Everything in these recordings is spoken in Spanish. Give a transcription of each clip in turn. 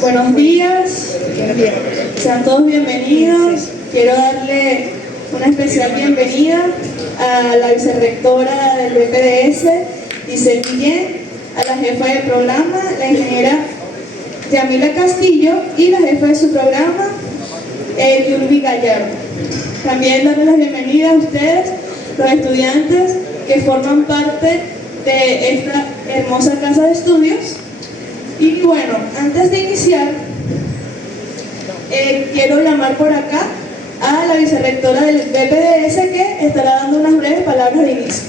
Buenos días, sean todos bienvenidos. Quiero darle una especial bienvenida a la vicerrectora del BPDS, Giselle Guillén, a la jefa del programa, la ingeniera Yamila Castillo, y la jefa de su programa, Yulvi Gallardo. También darle la bienvenida a ustedes, los estudiantes que forman parte de esta hermosa casa de estudios. Y bueno, antes de iniciar, quiero llamar por acá a la vicerrectora del BPDS, que estará dando unas breves palabras de inicio.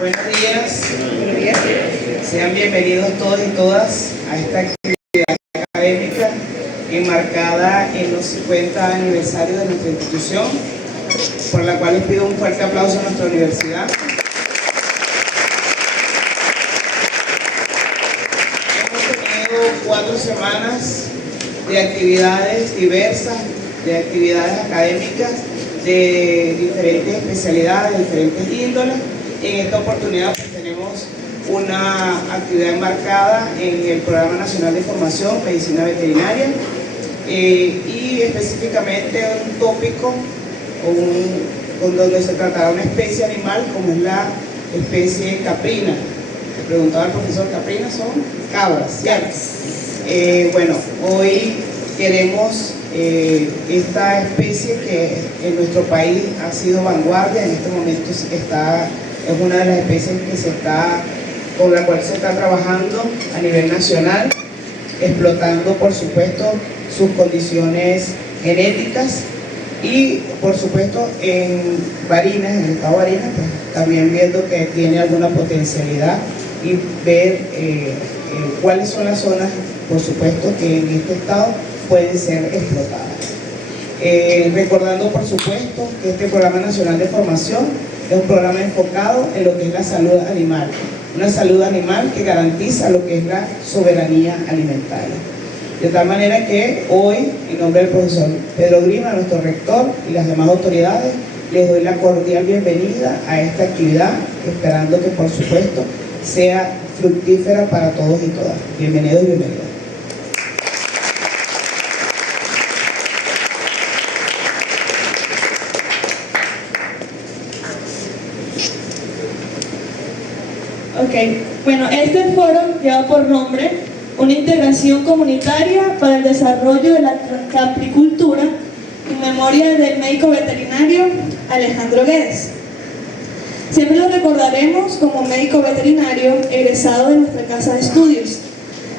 Buenos días. Sean bienvenidos todos y todas a esta actividad académica enmarcada en los 50 aniversarios de nuestra institución, por la cual les pido un fuerte aplauso a nuestra universidad. Hemos tenido 4 semanas de actividades diversas, de actividades académicas de diferentes especialidades, de diferentes índoles. En esta oportunidad pues, tenemos una actividad enmarcada en el Programa Nacional de Formación Medicina Veterinaria y específicamente un tópico con donde se tratará una especie animal como es la especie caprina. Le preguntaba al profesor, ¿caprinas son? Cabras, ¿cierto? Bueno, hoy queremos esta especie que en nuestro país ha sido vanguardia, en este momento es una de las especies con la cual se está trabajando a nivel nacional, explotando por supuesto sus condiciones genéticas y por supuesto en Barinas, en el estado de Barinas, pues, también viendo que tiene alguna potencialidad y ver cuáles son las zonas, por supuesto, que en este estado pueden ser explotadas. Recordando por supuesto que este Programa Nacional de Formación es un programa enfocado en lo que es la salud animal, una salud animal que garantiza lo que es la soberanía alimentaria. De tal manera que hoy, en nombre del profesor Pedro Grima, nuestro rector y las demás autoridades, les doy la cordial bienvenida a esta actividad, esperando que por supuesto sea fructífera para todos y todas. Bienvenidos y bienvenidas. Ok, bueno, este foro lleva por nombre una integración comunitaria para el desarrollo de la capricultura en memoria del médico veterinario Alejandro Guedes. Siempre lo recordaremos como médico veterinario egresado de nuestra casa de estudios.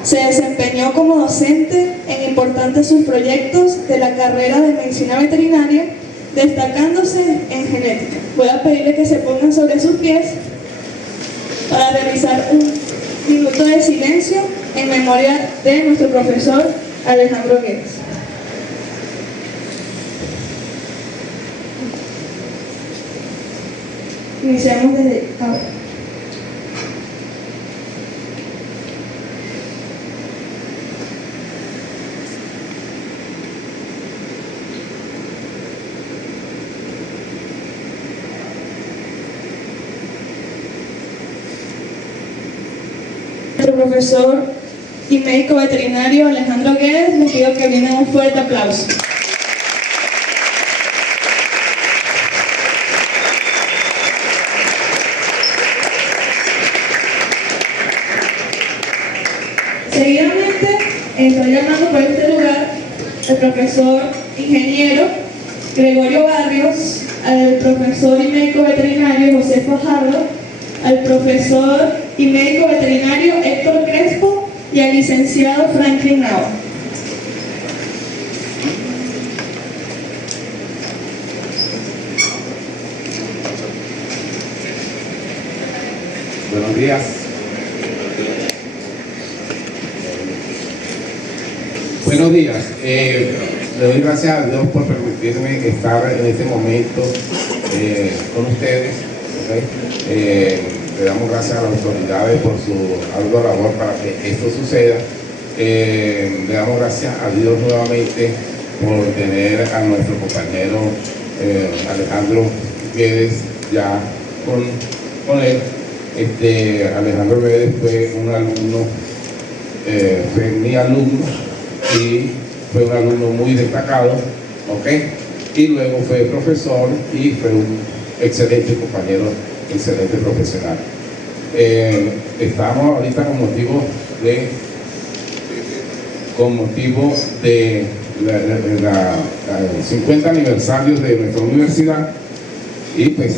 Se desempeñó como docente en importantes subproyectos de la carrera de medicina veterinaria, destacándose en genética. Voy a pedirle que se pongan sobre sus pies para realizar un minuto de silencio en memoria de nuestro profesor Alejandro Guedes. Iniciamos desde ahora. Nuestro profesor y médico veterinario Alejandro Guedes, les pido que brinden un fuerte aplauso. Seguidamente estoy llamando por este lugar al profesor ingeniero Gregorio Barrios, al profesor y médico veterinario José Fajardo, al profesor y médico veterinario Héctor Crespo y al licenciado Franklin Nava. Buenos días. Buenos días. Le doy gracias a Dios por permitirme estar en este momento con ustedes. ¿Okay? Le damos gracias a las autoridades por su ardua labor para que esto suceda. Le damos gracias a Dios nuevamente por tener a nuestro compañero Alejandro Guedes ya con él. Alejandro Guedes fue un alumno, fue mi alumno y fue un alumno muy destacado, ¿ok? Y luego fue profesor y fue un excelente compañero, excelente profesional. Estamos ahorita con motivo de la 50 aniversario de nuestra universidad y pues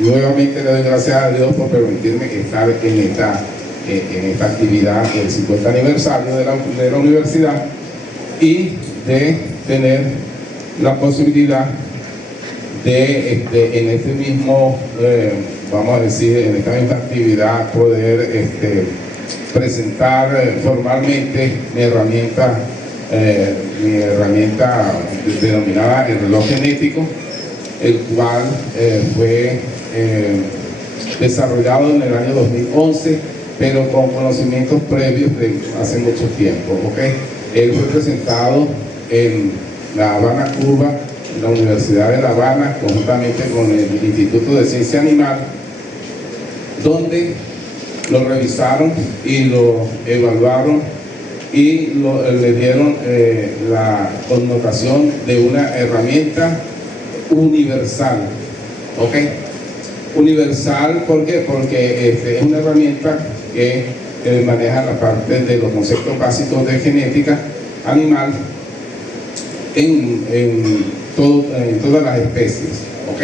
nuevamente le doy gracias a Dios por permitirme estar en esta actividad del 50 aniversario de la universidad y de tener la posibilidad de en este mismo, vamos a decir, en esta misma actividad poder presentar formalmente mi herramienta denominada el reloj genético, el cual fue desarrollado en el año 2011, pero con conocimientos previos de hace mucho tiempo, ¿ok? Él fue presentado en La Habana, Cuba, en la Universidad de La Habana, conjuntamente con el Instituto de Ciencia Animal, donde lo revisaron y lo evaluaron y le dieron la connotación de una herramienta universal, ¿ok? Universal, ¿por qué? Porque es una herramienta que maneja la parte de los conceptos básicos de genética animal en todas las especies, ¿ok?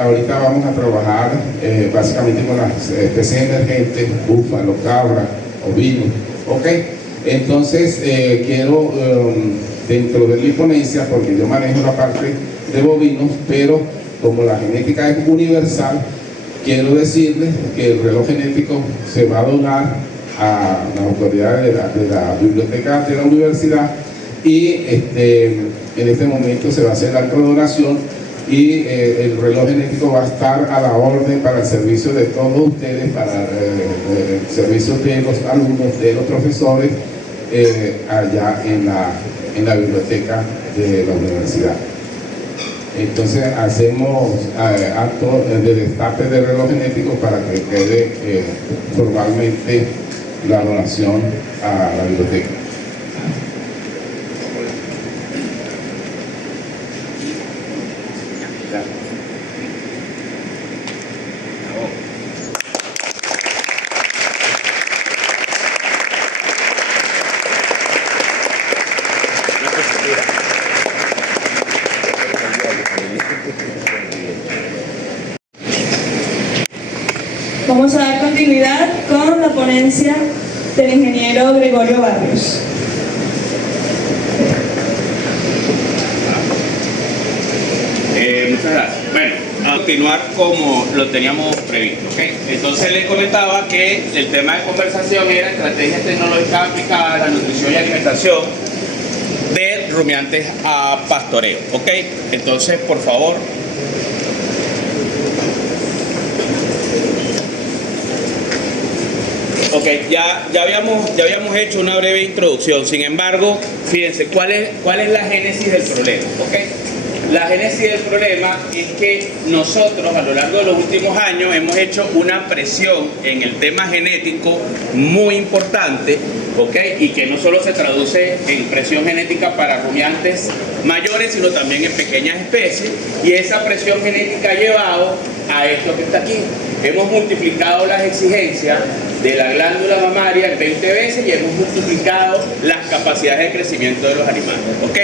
Ahorita vamos a trabajar básicamente con las especies emergentes, búfalo, cabra, ovino, ¿ok? Entonces quiero, dentro de mi ponencia, porque yo manejo la parte de bovinos, pero como la genética es universal, quiero decirles que el reloj genético se va a donar a las autoridades de la biblioteca de la universidad y en este momento se va a hacer la donación y el reloj genético va a estar a la orden para el servicio de todos ustedes, para el servicio de los alumnos, de los profesores allá en la biblioteca de la universidad. Entonces hacemos acto de destape del reloj genético para que quede formalmente la donación a la biblioteca. Vamos a dar continuidad con la ponencia del ingeniero Gregorio Barrios. Muchas gracias. Bueno, a continuar como lo teníamos previsto, ¿ok? Entonces les comentaba que el tema de conversación era estrategias tecnológicas aplicadas a la nutrición y alimentación de rumiantes a pastoreo, ¿ok? Entonces, por favor. Ok, ya habíamos hecho una breve introducción. Sin embargo, fíjense, ¿cuál es la génesis del problema? ¿Okay? La génesis del problema es que nosotros a lo largo de los últimos años hemos hecho una presión en el tema genético muy importante, ¿ok? Y que no solo se traduce en presión genética para rumiantes mayores, sino también en pequeñas especies. Y esa presión genética ha llevado a esto que está aquí. Hemos multiplicado las exigencias de la glándula mamaria 20 veces y hemos multiplicado las capacidades de crecimiento de los animales, ¿ok?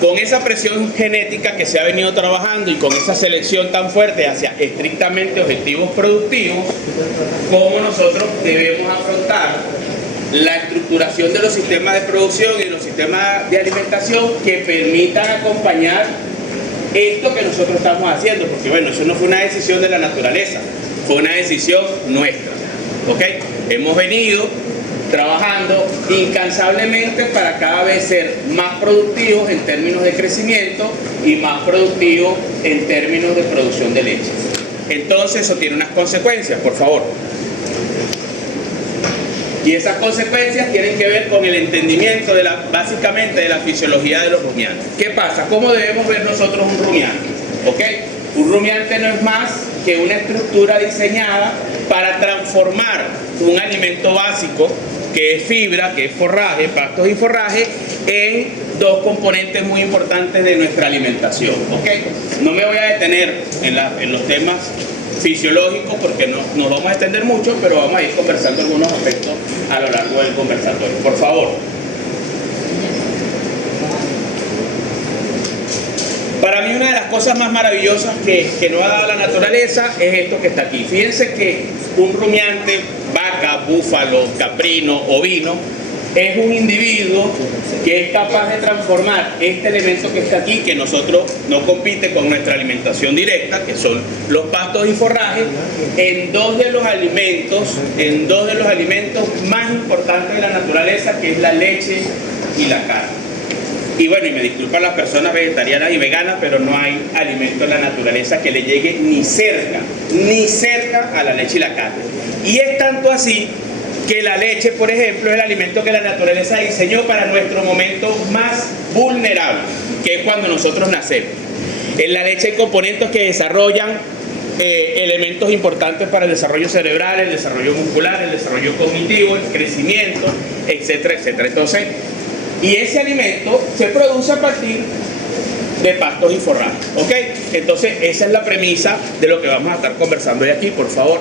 Con esa presión genética que se ha venido trabajando y con esa selección tan fuerte hacia estrictamente objetivos productivos, ¿cómo nosotros debemos afrontar la estructuración de los sistemas de producción y de los sistemas de alimentación que permitan acompañar esto que nosotros estamos haciendo? Porque bueno, eso no fue una decisión de la naturaleza, fue una decisión nuestra, ¿ok? Hemos venido trabajando incansablemente para cada vez ser más productivos en términos de crecimiento y más productivos en términos de producción de leche. Entonces eso tiene unas consecuencias, por favor. Y esas consecuencias tienen que ver con el entendimiento básicamente de la fisiología de los rumiantes. ¿Qué pasa? ¿Cómo debemos ver nosotros un rumiante? ¿Ok? Un rumiante no es más que una estructura diseñada para transformar un alimento básico, que es fibra, que es forraje, pastos y forraje, en dos componentes muy importantes de nuestra alimentación. ¿Ok? No me voy a detener en los temas fisiológicos porque no nos vamos a extender mucho, pero vamos a ir conversando algunos aspectos a lo largo del conversatorio. Por favor. Para mí una de las cosas más maravillosas que nos ha dado la naturaleza es esto que está aquí. Fíjense que un rumiante, vaca, búfalo, caprino, ovino, es un individuo que es capaz de transformar este elemento que está aquí, que nosotros no compite con nuestra alimentación directa, que son los pastos y forrajes, en dos de los alimentos más importantes de la naturaleza, que es la leche y la carne. Y bueno, y me disculpan las personas vegetarianas y veganas, pero no hay alimento en la naturaleza que le llegue ni cerca a la leche y la carne. Y es tanto así que la leche, por ejemplo, es el alimento que la naturaleza diseñó para nuestro momento más vulnerable, que es cuando nosotros nacemos. En la leche hay componentes que desarrollan elementos importantes para el desarrollo cerebral, el desarrollo muscular, el desarrollo cognitivo, el crecimiento, etcétera, etcétera. Entonces, y ese alimento se produce a partir de pastos y forrajes, ¿ok? Entonces, esa es la premisa de lo que vamos a estar conversando hoy aquí, por favor.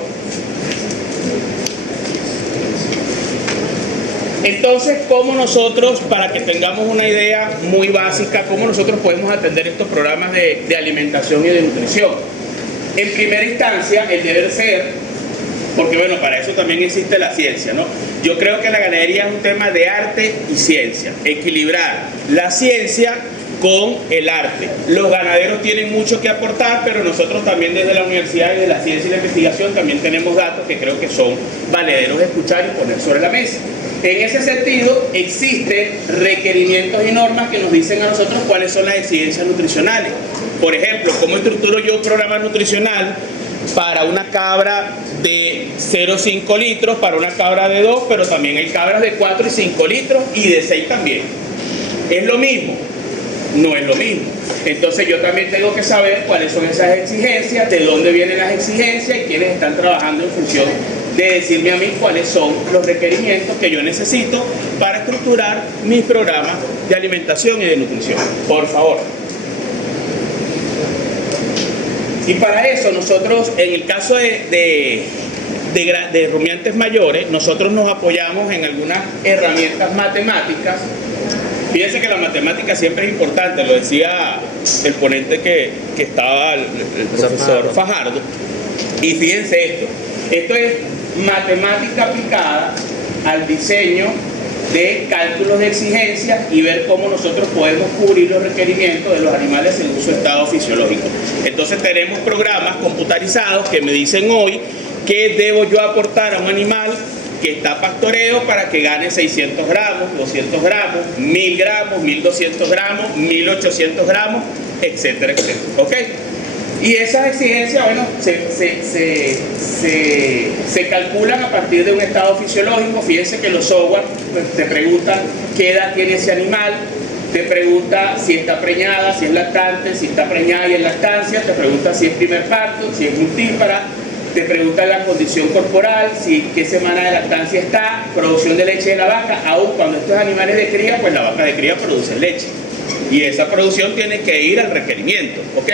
Entonces, ¿cómo nosotros, para que tengamos una idea muy básica, cómo nosotros podemos atender estos programas de alimentación y de nutrición? En primera instancia, el deber ser, porque bueno, para eso también existe la ciencia, ¿no? Yo creo que la ganadería es un tema de arte y ciencia, equilibrar la ciencia con el arte. Los ganaderos tienen mucho que aportar, pero nosotros también desde la universidad y de la ciencia y la investigación también tenemos datos que creo que son valederos de escuchar y poner sobre la mesa. En ese sentido, existen requerimientos y normas que nos dicen a nosotros cuáles son las exigencias nutricionales. Por ejemplo, ¿cómo estructuro yo un programa nutricional para una cabra de 0,5 litros, para una cabra de 2, pero también hay cabras de 4 y 5 litros y de 6 también? ¿Es lo mismo? No es lo mismo. Entonces yo también tengo que saber cuáles son esas exigencias, de dónde vienen las exigencias y quiénes están trabajando en función de decirme a mí cuáles son los requerimientos que yo necesito para estructurar mis programas de alimentación y de nutrición. Por favor. Y para eso nosotros, en el caso de rumiantes mayores, nosotros nos apoyamos en algunas herramientas matemáticas. Fíjense que la matemática siempre es importante, lo decía el ponente que estaba, el profesor Fajardo. Y fíjense esto es matemática aplicada al diseño de cálculos de exigencias y ver cómo nosotros podemos cubrir los requerimientos de los animales según su estado fisiológico. Entonces tenemos programas computarizados que me dicen hoy qué debo yo aportar a un animal que está pastoreo para que gane 600 gramos, 200 gramos, 1000 gramos, 1200 gramos, 1800 gramos, etcétera, etcétera. ¿Ok? Y esas exigencias, bueno, se calculan a partir de un estado fisiológico. Fíjense que los software pues, te preguntan qué edad tiene ese animal, te pregunta si está preñada, si es lactante, si está preñada y en lactancia, te pregunta si es primer parto, si es multípara, te pregunta la condición corporal, si qué semana de lactancia está, producción de leche de la vaca. Aún cuando estos animales de cría, pues la vaca de cría produce leche. Y esa producción tiene que ir al requerimiento, ¿ok?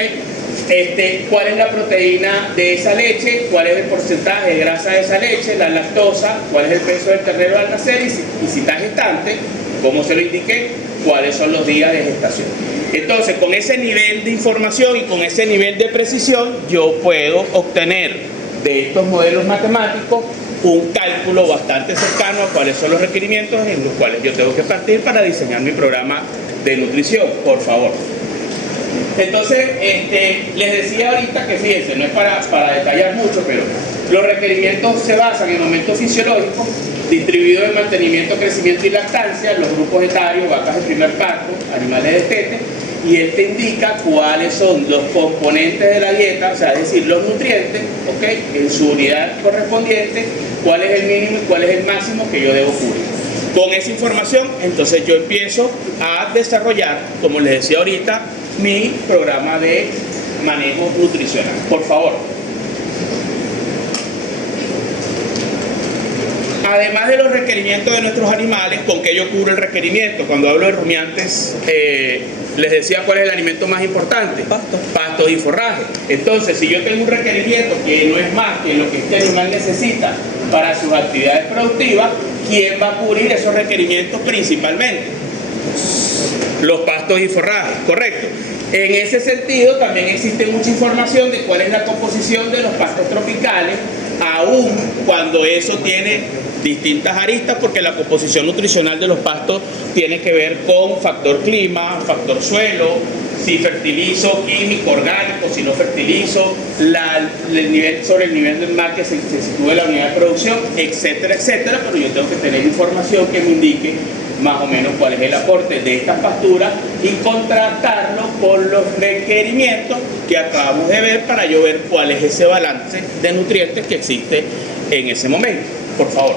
¿Cuál es la proteína de esa leche? ¿Cuál es el porcentaje de grasa de esa leche? La lactosa, ¿cuál es el peso del ternero al nacer? Y si está gestante, como se lo indiqué, ¿cuáles son los días de gestación? Entonces, con ese nivel de información y con ese nivel de precisión, yo puedo obtener de estos modelos matemáticos un cálculo bastante cercano a cuáles son los requerimientos en los cuales yo tengo que partir para diseñar mi programa de nutrición, por favor. Entonces, les decía ahorita que fíjense, no es para detallar mucho, pero los requerimientos se basan en momentos fisiológicos distribuidos en mantenimiento, crecimiento y lactancia, los grupos etarios, vacas de primer parto, animales de destete, y él te indica cuáles son los componentes de la dieta, o sea, es decir, los nutrientes, ¿ok? En su unidad correspondiente, cuál es el mínimo y cuál es el máximo que yo debo cubrir. Con esa información, entonces yo empiezo a desarrollar, como les decía ahorita, mi programa de manejo nutricional. Por favor. Además de los requerimientos de nuestros animales, ¿con qué yo cubro el requerimiento? Cuando hablo de rumiantes, les decía cuál es el alimento más importante. Pastos y forraje. Entonces, si yo tengo un requerimiento que no es más que lo que este animal necesita para sus actividades productivas, ¿quién va a cubrir esos requerimientos principalmente? Los pastos y forrajes, correcto. En ese sentido, también existe mucha información de cuál es la composición de los pastos tropicales, aún cuando eso tiene distintas aristas, porque la composición nutricional de los pastos tiene que ver con factor clima, factor suelo, si fertilizo químico, orgánico, si no fertilizo, el nivel, sobre el nivel del mar que se sitúe la unidad de producción, etcétera, etcétera. Pero yo tengo que tener información que me indique más o menos cuál es el aporte de estas pasturas y contrastarlo con los requerimientos que acabamos de ver para yo ver cuál es ese balance de nutrientes que existe en ese momento. Por favor.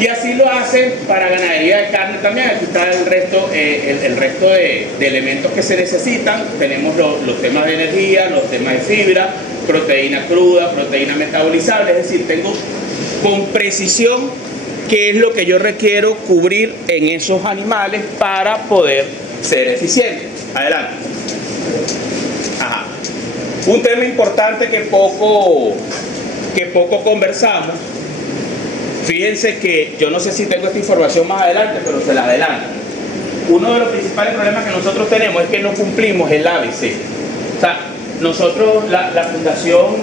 Y así lo hacen para ganadería de carne también. Aquí está el resto de elementos que se necesitan. Tenemos los temas de energía, los temas de fibra, proteína cruda, proteína metabolizable. Es decir, tengo con precisión qué es lo que yo requiero cubrir en esos animales para poder ser eficiente. Adelante. Ajá. Un tema importante que poco conversamos. Fíjense que yo no sé si tengo esta información más adelante, pero se la adelanto. Uno de los principales problemas que nosotros tenemos es que no cumplimos el ABC. O sea, nosotros, la Fundación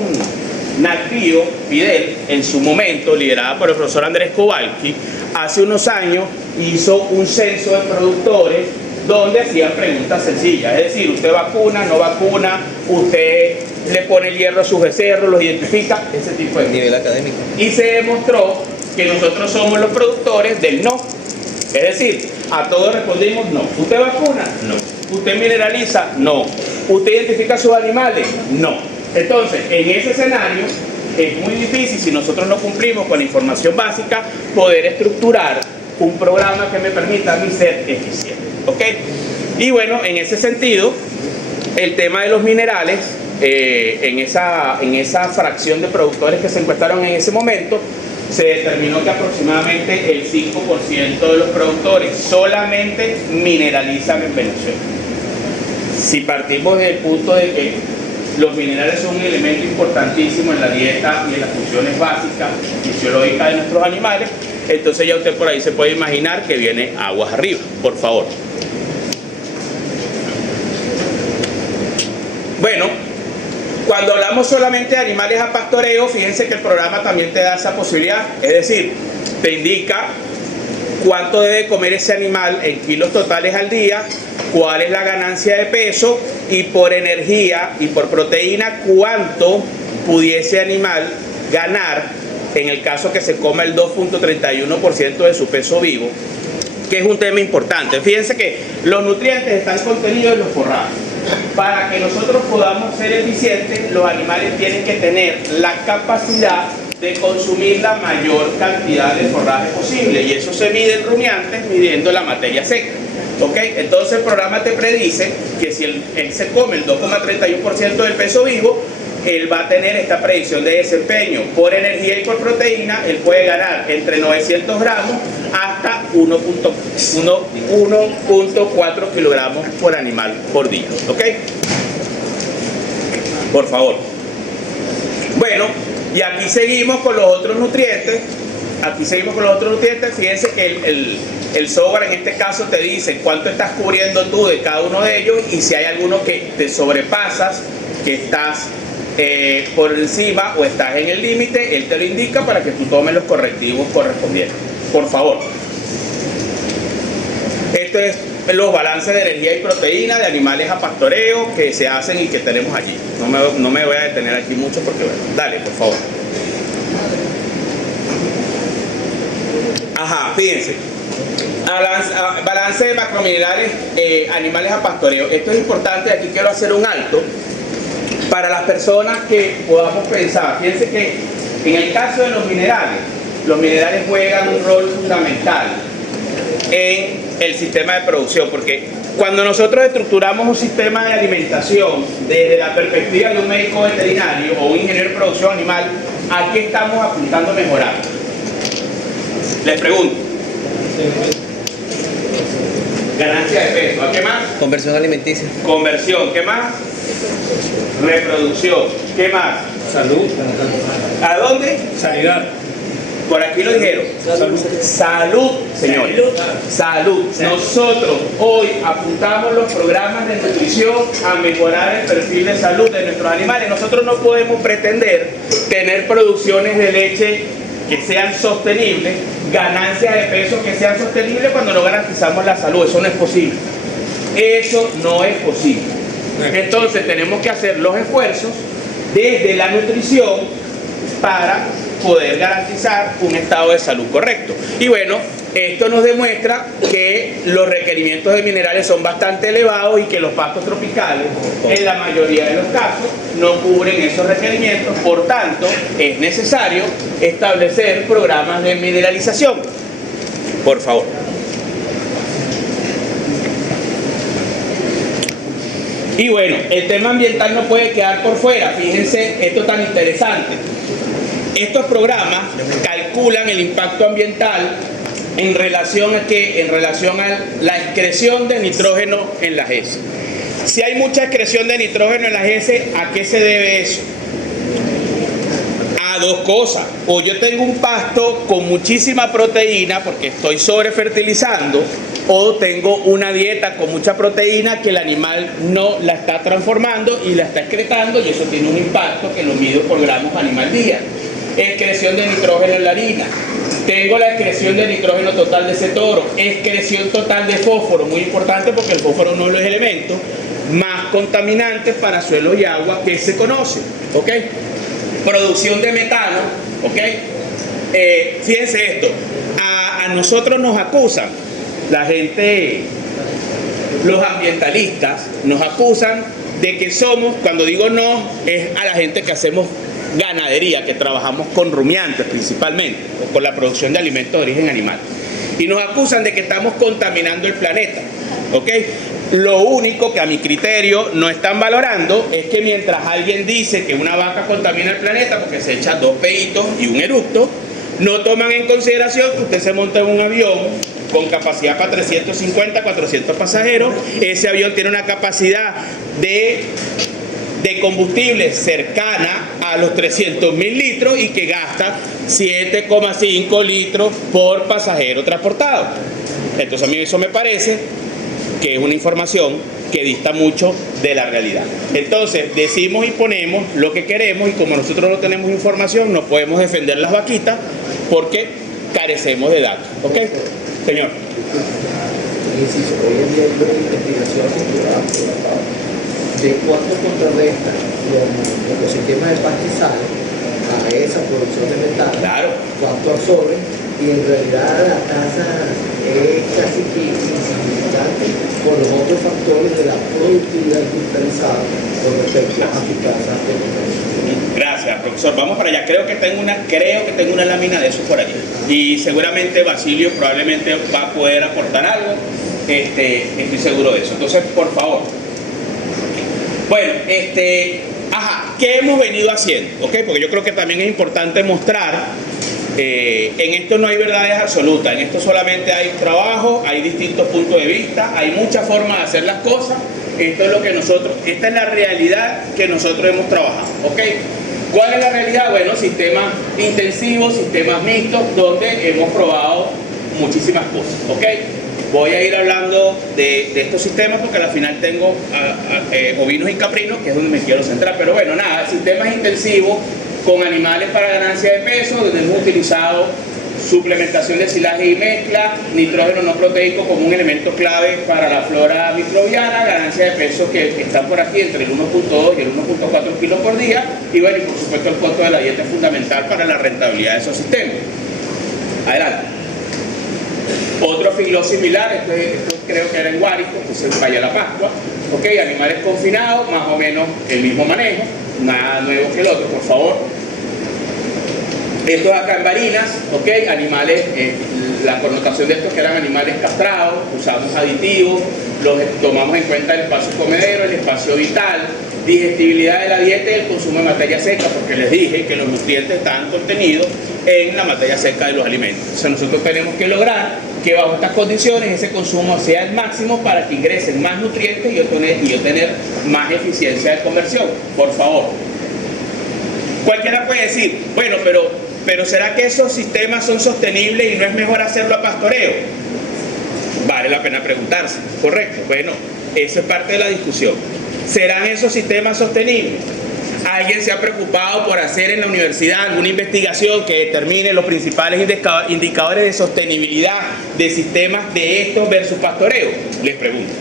NACBio, Fidel, en su momento, liderada por el profesor Andrés Kowalski, hace unos años hizo un censo de productores donde hacían preguntas sencillas. Es decir, usted vacuna, no vacuna, usted le pone el hierro a sus becerros, los identifica, ese tipo de nivel académico. Y se demostró que nosotros somos los productores del no. Es decir, a todos respondimos no. ¿Usted vacuna? No. ¿Usted mineraliza? No. ¿Usted identifica a sus animales? No. Entonces, en ese escenario es muy difícil, si nosotros no cumplimos con la información básica, poder estructurar un programa que me permita a mí ser eficiente. ¿Ok? Y bueno, en ese sentido, el tema de los minerales, en esa fracción de productores que se encuestaron en ese momento, se determinó que aproximadamente el 5% de los productores solamente mineralizan en Venezuela. Si partimos del punto de que los minerales son un elemento importantísimo en la dieta y en las funciones básicas fisiológicas de nuestros animales, entonces ya usted por ahí se puede imaginar que viene aguas arriba. Por favor. Bueno, cuando hablamos solamente de animales a pastoreo, fíjense que el programa también te da esa posibilidad. Es decir, te indica cuánto debe comer ese animal en kilos totales al día, cuál es la ganancia de peso y por energía y por proteína cuánto pudiese animal ganar en el caso que se coma el 2.31% de su peso vivo, que es un tema importante. Fíjense que los nutrientes están contenidos en los forrajes. Para que nosotros podamos ser eficientes, los animales tienen que tener la capacidad de consumir la mayor cantidad de forraje posible, y eso se mide en rumiantes midiendo la materia seca. ¿Ok? Entonces el programa te predice que si él se come el 2.31% del peso vivo, él va a tener esta predicción de desempeño. Por energía y por proteína, él puede ganar entre 900 gramos hasta 1.4 kilogramos por animal por día. ¿Ok? Por favor. Bueno, y aquí seguimos con los otros nutrientes. Fíjense que el software en este caso te dice cuánto estás cubriendo tú de cada uno de ellos, y si hay alguno que te sobrepasas, que estás por encima o estás en el límite, él te lo indica para que tú tomes los correctivos correspondientes. Por favor. Esto es los balances de energía y proteína de animales a pastoreo que se hacen y que tenemos allí. No me voy a detener aquí mucho porque, bueno, dale, por favor. Ajá, fíjense. Balance de macrominerales animales a pastoreo. Esto es importante, aquí quiero hacer un alto para las personas que podamos pensar. Fíjense que en el caso de los minerales juegan un rol fundamental en el sistema de producción, porque cuando nosotros estructuramos un sistema de alimentación desde la perspectiva de un médico veterinario o un ingeniero de producción animal, ¿a qué estamos apuntando a mejorar? Les pregunto. Ganancia de peso. ¿A qué más? Conversión alimenticia. Conversión. ¿Qué más? Reproducción. ¿Qué más? Salud. ¿A dónde? Sanidad. Por aquí lo dijeron. Salud, señores. Salud. Nosotros hoy apuntamos los programas de nutrición a mejorar el perfil de salud de nuestros animales. Nosotros no podemos pretender tener producciones de leche que sean sostenibles, ganancias de peso que sean sostenibles cuando no garantizamos la salud. Eso no es posible. Eso no es posible. Entonces tenemos que hacer los esfuerzos desde la nutrición para poder garantizar un estado de salud correcto. Y bueno, esto nos demuestra que los requerimientos de minerales son bastante elevados y que los pastos tropicales, en la mayoría de los casos, no cubren esos requerimientos. Por tanto, es necesario establecer programas de mineralización. Por favor. Y bueno, el tema ambiental no puede quedar por fuera. Fíjense esto tan interesante. Estos programas calculan el impacto ambiental en relación a qué, en relación a la excreción de nitrógeno en las heces. Si hay mucha excreción de nitrógeno en las heces, ¿a qué se debe eso? A dos cosas. O yo tengo un pasto con muchísima proteína porque estoy sobrefertilizando, o tengo una dieta con mucha proteína que el animal no la está transformando y la está excretando, y eso tiene un impacto que lo mido por gramos animal día. Excreción de nitrógeno en la harina. Tengo la excreción de nitrógeno total de ese toro. Excreción total de fósforo, muy importante porque el fósforo es uno de los elementos más contaminantes para suelos y agua que se conoce. ¿Ok? Producción de metano. ¿Ok? Fíjense esto. A nosotros nos acusan, la gente, los ambientalistas, nos acusan de que somos, cuando digo no, es a la gente que hacemos ganadería, que trabajamos con rumiantes principalmente, o con la producción de alimentos de origen animal. Y nos acusan de que estamos contaminando el planeta. ¿Ok? Lo único que a mi criterio no están valorando es que mientras alguien dice que una vaca contamina el planeta porque se echa 2 peitos y un eructo, no toman en consideración que usted se monta en un avión con capacidad para 350, 400 pasajeros. Ese avión tiene una capacidad de combustible cercana a los 300.000 litros y que gasta 7,5 litros por pasajero transportado. Entonces a mí eso me parece que es una información que dista mucho de la realidad. Entonces decimos y ponemos lo que queremos, y como nosotros no tenemos información no podemos defender las vaquitas porque carecemos de datos. ¿Ok? Señor. ¿De cuánto contrarresta los ecosistemas de pastizales a esa producción de metano? Claro. ¿Cuánto absorben? Y en realidad la tasa es casi que insignificante por los otros factores de la productividad industrializada con respecto a su tasa de contaminación. Gracias, profesor. Vamos para allá. Creo que tengo una lámina de eso por allí. Y seguramente Basilio probablemente va a poder aportar algo. Estoy seguro de eso. Entonces, por favor. Bueno, ¿qué hemos venido haciendo? ¿Okay? Porque yo creo que también es importante mostrar, en esto no hay verdades absolutas, en esto solamente hay trabajo, hay distintos puntos de vista, hay muchas formas de hacer las cosas. Esta es la realidad que nosotros hemos trabajado. ¿Ok? ¿Cuál es la realidad? Bueno, sistemas intensivos, sistemas mixtos, donde hemos probado muchísimas cosas. ¿Ok? Voy a ir hablando de estos sistemas porque al final tengo ovinos y caprinos, que es donde me quiero centrar. Pero bueno, nada, sistemas intensivos con animales para ganancia de peso, donde hemos utilizado suplementación de silaje y mezcla, nitrógeno no proteico como un elemento clave para la flora microbiana, ganancia de peso que están por aquí entre el 1.2 y el 1.4 kilos por día. Y bueno, y por supuesto el costo de la dieta es fundamental para la rentabilidad de esos sistemas. Adelante. Otro figló similar, esto creo que era en Guárico, entonces vaya la Pascua. Ok, animales confinados, más o menos el mismo manejo, nada nuevo que el otro, por favor. Esto acá en Barinas, ok, animales, la connotación de estos que eran animales castrados, usamos aditivos, tomamos en cuenta el espacio comedero, el espacio vital, digestibilidad de la dieta y el consumo de materia seca, porque les dije que los nutrientes estaban contenidos en la materia seca de los alimentos. O sea, nosotros tenemos que lograr que bajo estas condiciones ese consumo sea el máximo para que ingresen más nutrientes y yo tener más eficiencia de conversión. Por favor. Cualquiera puede decir, bueno, pero ¿será que esos sistemas son sostenibles y no es mejor hacerlo a pastoreo? Vale la pena preguntarse, ¿correcto? Bueno, eso es parte de la discusión. ¿Serán esos sistemas sostenibles? ¿Alguien se ha preocupado por hacer en la universidad alguna investigación que determine los principales indicadores de sostenibilidad de sistemas de estos versus pastoreo? Les pregunto.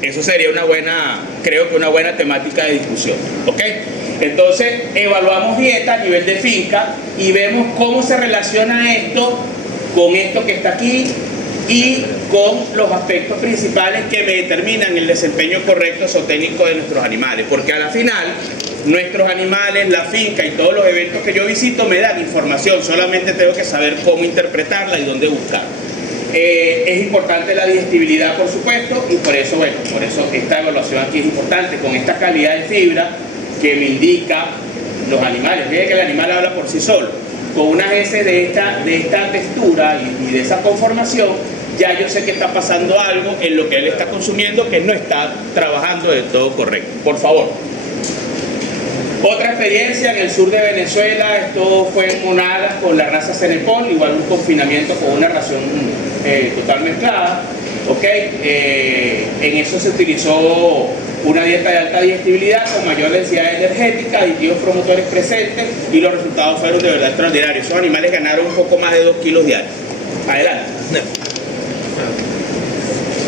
Eso sería creo que una buena temática de discusión, ¿ok? Entonces, evaluamos dieta a nivel de finca y vemos cómo se relaciona esto con esto que está aquí y con los aspectos principales que me determinan el desempeño correcto zootécnico de nuestros animales, porque a la final nuestros animales, la finca y todos los eventos que yo visito me dan información, solamente tengo que saber cómo interpretarla y dónde buscar. Es importante la digestibilidad, por supuesto, y por eso esta evaluación aquí es importante, con esta calidad de fibra que me indica los animales. Fíjense que el animal habla por sí solo. Con unas heces de esta textura y de esa conformación, ya yo sé que está pasando algo en lo que él está consumiendo que no está trabajando del todo correcto. Por favor. Otra experiencia en el sur de Venezuela, esto fue en Monagas con la raza Cenepol, igual un confinamiento con una ración total mezclada. ¿Okay? En eso se utilizó una dieta de alta digestibilidad con mayor densidad energética, aditivos promotores presentes, y los resultados fueron de verdad extraordinarios. Esos animales ganaron un poco más de 2 kilos diarios. Adelante.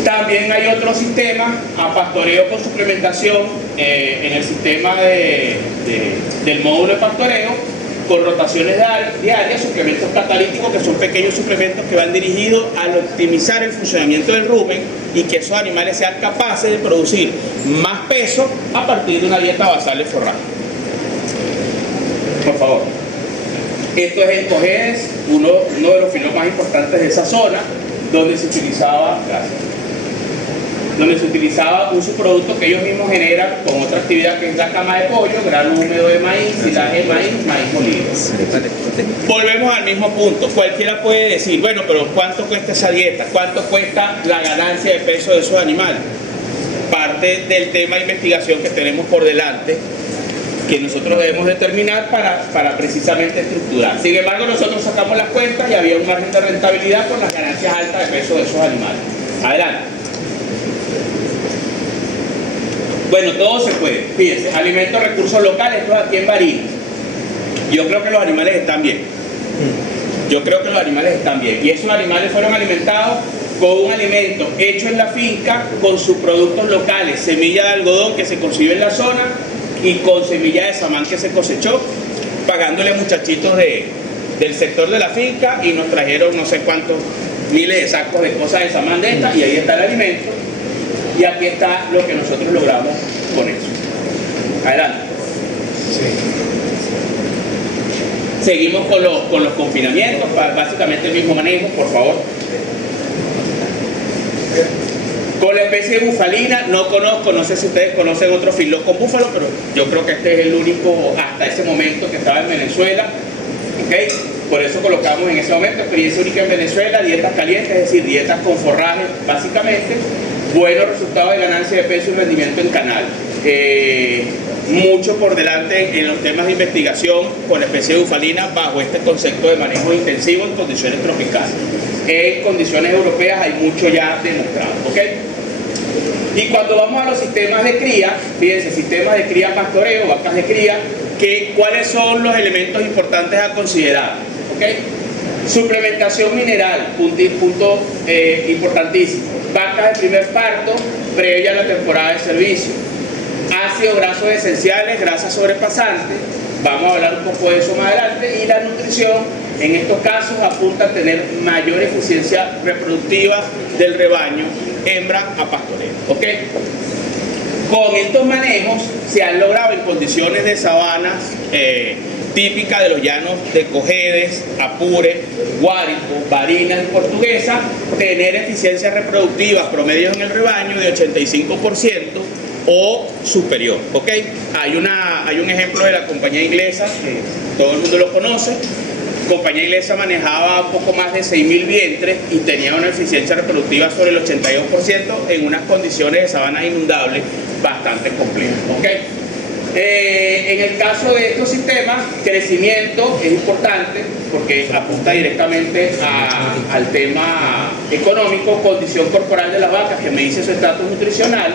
También hay otro sistema a pastoreo con suplementación en el sistema del módulo de pastoreo, con rotaciones diarias, suplementos catalíticos, que son pequeños suplementos que van dirigidos a optimizar el funcionamiento del rumen y que esos animales sean capaces de producir más peso a partir de una dieta basal de forraje. Por favor. Esto es en Cojedes, uno de los filos más importantes de esa zona, donde se utilizaba un subproducto que ellos mismos generan con otra actividad que es la cama de pollo, grano húmedo de maíz, silaje de maíz molido. Volvemos al mismo punto. Cualquiera puede decir, bueno, pero ¿cuánto cuesta esa dieta? ¿Cuánto cuesta la ganancia de peso de esos animales? Parte del tema de investigación que tenemos por delante, que nosotros debemos determinar para precisamente estructurar. Sin embargo, nosotros sacamos las cuentas y había un margen de rentabilidad con las ganancias altas de peso de esos animales. Adelante. Bueno, todo se puede. Fíjense, alimentos, recursos locales, esto es aquí en Barinas. Yo creo que los animales están bien. Y esos animales fueron alimentados con un alimento hecho en la finca, con sus productos locales, semilla de algodón que se concibe en la zona y con semilla de samán que se cosechó, pagándole muchachitos del sector de la finca, y nos trajeron no sé cuántos miles de sacos de cosas de samán de esta, y ahí está el alimento. Y aquí está lo que nosotros logramos con eso. Adelante. Seguimos con los confinamientos, básicamente el mismo manejo, por favor. Con la especie de bufalina, no sé si ustedes conocen otro filo con búfalo, pero yo creo que este es el único hasta ese momento que estaba en Venezuela. ¿Okay? Por eso colocamos en ese momento experiencia única en Venezuela, dietas calientes, es decir, dietas con forraje básicamente. Buenos resultados de ganancia de peso y rendimiento en canal. Mucho por delante en los temas de investigación con la especie de bufalina bajo este concepto de manejo intensivo en condiciones tropicales. En condiciones europeas hay mucho ya demostrado. ¿Okay? Y cuando vamos a los sistemas de cría, fíjense, sistemas de cría pastoreo, vacas de cría, ¿cuáles son los elementos importantes a considerar? ¿Okay? Suplementación mineral, punto importantísimo. Vacas de primer parto, previa a la temporada de servicio. Ácidos grasos esenciales, grasas sobrepasantes, vamos a hablar un poco de eso más adelante. Y la nutrición En estos casos apunta a tener mayor eficiencia reproductiva del rebaño hembra a pastoreo. ¿Ok? Con estos manejos se han logrado en condiciones de sabanas típicas de los llanos de Cojedes, Apure, Guárico, Barinas y Portuguesa, tener eficiencias reproductivas promedios en el rebaño de 85% o superior. ¿Ok? Hay un ejemplo de la compañía inglesa, que todo el mundo lo conoce. La compañía inglesa manejaba un poco más de 6.000 vientres y tenía una eficiencia reproductiva sobre el 82% en unas condiciones de sabana inundable bastante complejas. ¿Okay? En el caso de estos sistemas, crecimiento es importante porque apunta directamente al tema económico, condición corporal de las vacas, que me dice su estatus nutricional,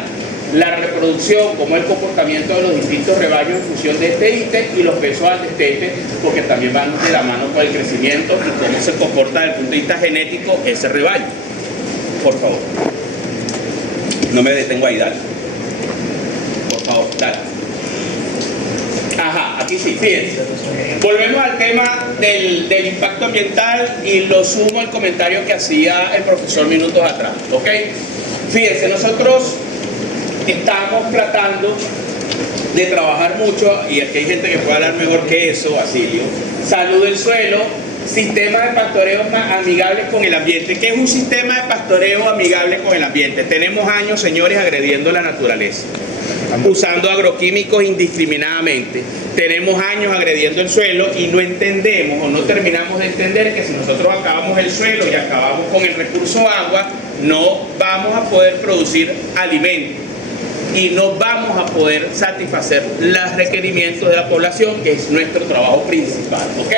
la reproducción, como el comportamiento de los distintos rebaños en función de este ítem, y los pesos al destete, porque también van de la mano con el crecimiento y cómo se comporta desde el punto de vista genético ese rebaño. Por favor. No me detengo ahí, dale. Por favor, dale. Ajá, aquí sí, fíjense. Volvemos al tema del impacto ambiental y lo sumo al comentario que hacía el profesor minutos atrás. ¿Ok? Fíjense, nosotros estamos tratando de trabajar mucho, y aquí hay gente que puede hablar mejor que eso, Basilio. Salud del suelo, sistema de pastoreo amigables con el ambiente. ¿Qué es un sistema de pastoreo amigable con el ambiente? Tenemos años, señores, agrediendo la naturaleza, usando agroquímicos indiscriminadamente. Tenemos años agrediendo el suelo y no entendemos o no terminamos de entender que si nosotros acabamos el suelo y acabamos con el recurso agua, no vamos a poder producir alimentos y no vamos a poder satisfacer los requerimientos de la población, que es nuestro trabajo principal. ¿Ok?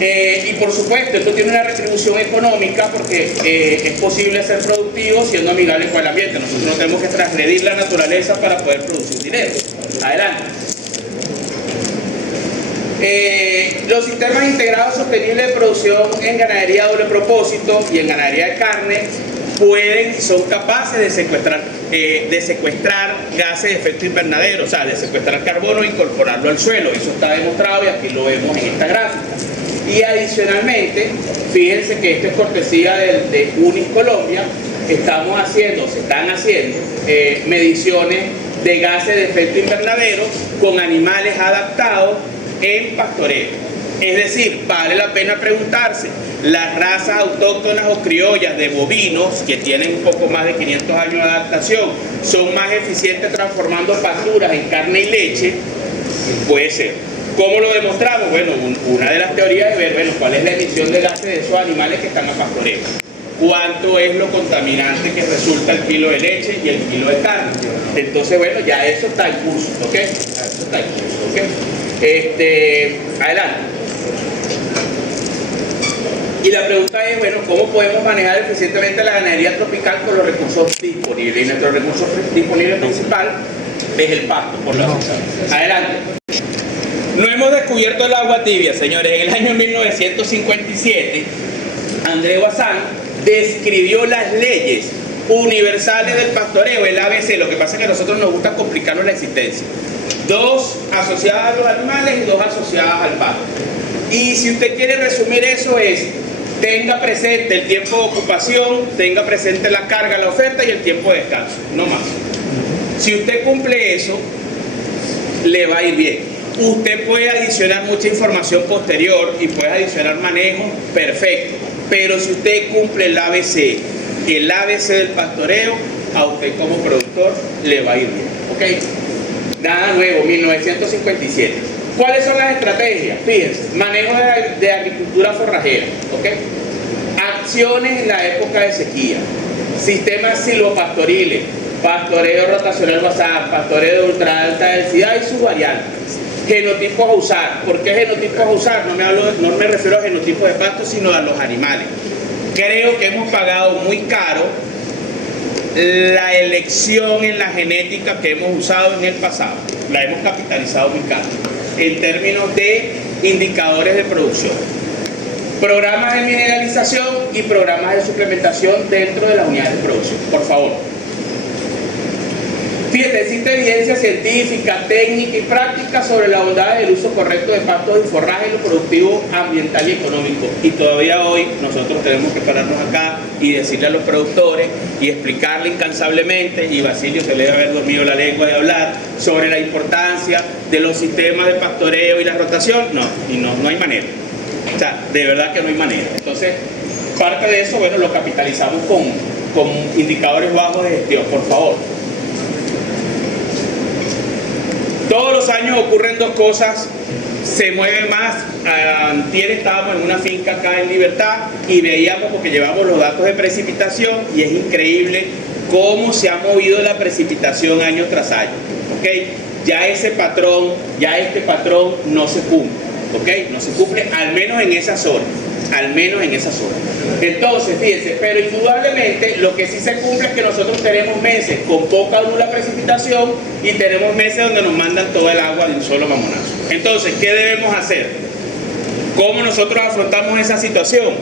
Y por supuesto, esto tiene una retribución económica porque es posible ser productivo siendo amigable con el ambiente. Nosotros no tenemos que transgredir la naturaleza para poder producir dinero. Adelante. Los sistemas integrados sostenibles de producción en ganadería de doble propósito y en ganadería de carne pueden y son capaces de secuestrar gases de efecto invernadero, o sea, de secuestrar carbono e incorporarlo al suelo. Eso está demostrado y aquí lo vemos en esta gráfica. Y adicionalmente, fíjense que esto es cortesía de UNIS Colombia, se están haciendo mediciones de gases de efecto invernadero con animales adaptados en pastoreo. Es decir, vale la pena preguntarse, las razas autóctonas o criollas de bovinos, que tienen un poco más de 500 años de adaptación, ¿son más eficientes transformando pasturas en carne y leche? Puede ser. ¿Cómo lo demostramos? Bueno, una de las teorías es ver, bueno, cuál es la emisión de gases de esos animales que están a pastoreo. ¿Cuánto es lo contaminante que resulta el kilo de leche y el kilo de carne? Entonces, bueno, ya eso está en curso, ¿ok? Eso está en curso, ¿ok? Adelante. Y la pregunta es, bueno, ¿cómo podemos manejar eficientemente la ganadería tropical con los recursos disponibles? Y nuestro recurso disponible principal es el pasto, por la Adelante. No hemos descubierto el agua tibia, señores. En el año 1957, André Bazán describió las leyes universales del pastoreo, el ABC. Lo que pasa es que a nosotros nos gusta complicarnos la existencia. 2 asociadas a los animales y 2 asociadas al pasto. Y si usted quiere resumir eso es, tenga presente el tiempo de ocupación, tenga presente la carga, la oferta y el tiempo de descanso, no más. Si usted cumple eso, le va a ir bien. Usted puede adicionar mucha información posterior y puede adicionar manejo, perfecto. Pero si usted cumple el ABC del pastoreo, a usted como productor le va a ir bien. ¿Ok? Nada nuevo, 1957. ¿Cuáles son las estrategias? Fíjense, manejo de agricultura forrajera, ¿ok? Acciones en la época de sequía, sistemas silvopastoriles, pastoreo rotacional basal, pastoreo de ultra alta densidad y sus variantes. Genotipos a usar. ¿Por qué genotipos a usar? No me refiero a genotipos de pasto, sino a los animales. Creo que hemos pagado muy caro la elección en la genética que hemos usado en el pasado. La hemos capitalizado muy caro en términos de indicadores de producción. Programas de mineralización y programas de suplementación dentro de las unidades de producción. Por favor. Fíjate, existe evidencia científica, técnica y práctica sobre la bondad del uso correcto de pastos y forraje en lo productivo, ambiental y económico. Y todavía hoy nosotros tenemos que pararnos acá y decirle a los productores y explicarle incansablemente, y Basilio se le debe haber dormido la lengua de hablar, sobre la importancia de los sistemas de pastoreo y la rotación. No hay manera. O sea, de verdad que no hay manera. Entonces, parte de eso, bueno, lo capitalizamos con indicadores bajos de gestión, por favor. Todos los años ocurren dos cosas, se mueve más. Antier estábamos en una finca acá en Libertad y veíamos, porque llevamos los datos de precipitación, y es increíble cómo se ha movido la precipitación año tras año. ¿Okay? Ya este patrón no se cumple. ¿Okay? No se cumple, al menos en esa zona. Entonces, fíjense, pero indudablemente lo que sí se cumple es que nosotros tenemos meses con poca o nula precipitación y tenemos meses donde nos mandan todo el agua de un solo mamonazo. Entonces, ¿qué debemos hacer? ¿Cómo nosotros afrontamos esa situación?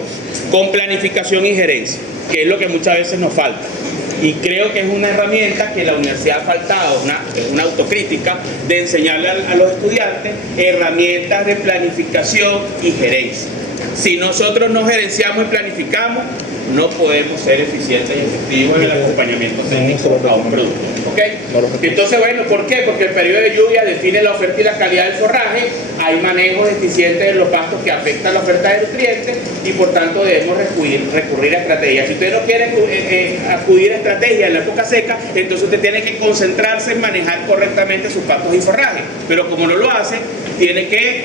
Con planificación y gerencia, que es lo que muchas veces nos falta. Y creo que es una herramienta que la universidad ha faltado, una autocrítica de enseñarle a los estudiantes herramientas de planificación y gerencia. Si nosotros no gerenciamos y planificamos, no podemos ser eficientes y efectivos en el acompañamiento técnico a un producto. ¿Okay? Entonces, bueno, ¿por qué? Porque el periodo de lluvia define la oferta y la calidad del forraje, hay manejos eficientes en los pastos que afectan la oferta de nutrientes y por tanto debemos recurrir a estrategias. Si usted no quiere acudir a estrategias en la época seca, entonces usted tiene que concentrarse en manejar correctamente sus pastos y forraje, pero como no lo hace, tiene que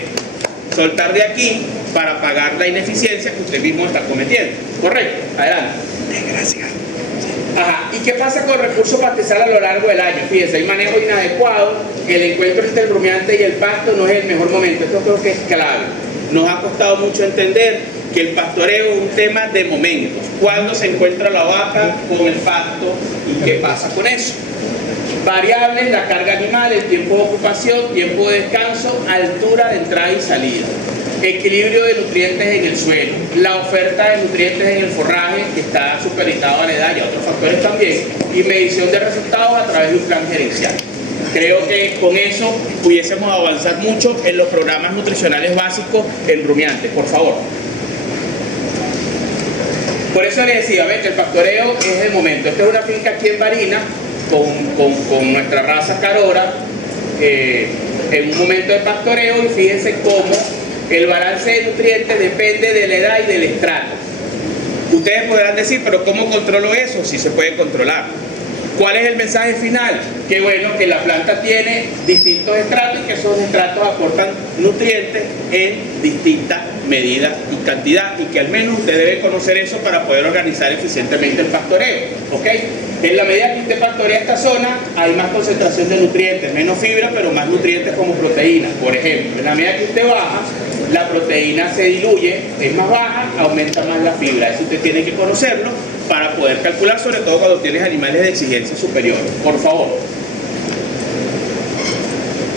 soltar de aquí para pagar la ineficiencia que usted mismo está cometiendo. ¿Correcto? Adelante. Gracias. Ajá. ¿Y qué pasa con el recurso pastizal a lo largo del año? Fíjense, hay manejo inadecuado, el encuentro entre el rumiante y el pasto no es el mejor momento. Esto creo que es clave. Nos ha costado mucho entender que el pastoreo es un tema de momentos. ¿Cuándo se encuentra la vaca con el pasto y qué pasa con eso? Variables, la carga animal, el tiempo de ocupación, tiempo de descanso, altura de entrada y salida, equilibrio de nutrientes en el suelo, la oferta de nutrientes en el forraje que está supeditado a la edad y a otros factores también, y medición de resultados a través de un plan gerencial. Creo que con eso pudiésemos avanzar mucho en los programas nutricionales básicos en rumiantes, por favor. Por eso les decía, ven que el pastoreo es el momento. Esta es una finca aquí en Barinas, con nuestra raza Carora, en un momento de pastoreo, y fíjense cómo el balance de nutrientes depende de la edad y del estrato. Ustedes podrán decir, pero ¿cómo controlo eso? Sí se puede controlar. ¿Cuál es el mensaje final? Que bueno, que la planta tiene distintos estratos y que esos estratos aportan nutrientes en distintas medidas y cantidad, y que al menos usted debe conocer eso para poder organizar eficientemente el pastoreo. ¿Ok? En la medida que usted pastorea esta zona, hay más concentración de nutrientes, menos fibra, pero más nutrientes como proteínas. Por ejemplo, en la medida que usted baja, la proteína se diluye, es más baja, aumenta más la fibra. Eso usted tiene que conocerlo para poder calcular, sobre todo cuando tienes animales de exigencia superior. Por favor.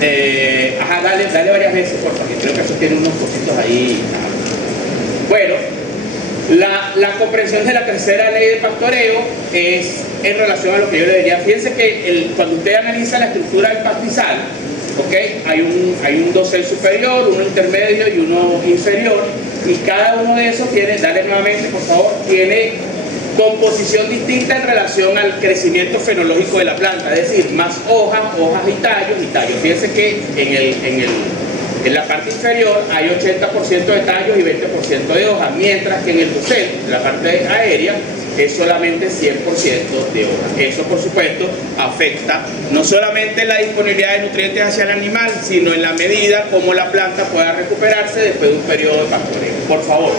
Dale varias veces, por favor. Creo que eso tiene unos cositos ahí. Bueno, la comprensión de la tercera ley de pastoreo es en relación a lo que yo le diría. Fíjense que cuando usted analiza la estructura del pastizal, ¿okay? Hay un dosel superior, uno intermedio y uno inferior, y cada uno de esos tiene, dale nuevamente por favor, tiene composición distinta en relación al crecimiento fenológico de la planta, es decir, más hojas y tallos. Fíjense que en la parte inferior hay 80% de tallos y 20% de hojas, mientras que en el dosel, en la parte aérea, es solamente 100% de hojas. Eso, por supuesto, afecta no solamente la disponibilidad de nutrientes hacia el animal, sino en la medida como la planta pueda recuperarse después de un periodo de pastoreo. Por favor.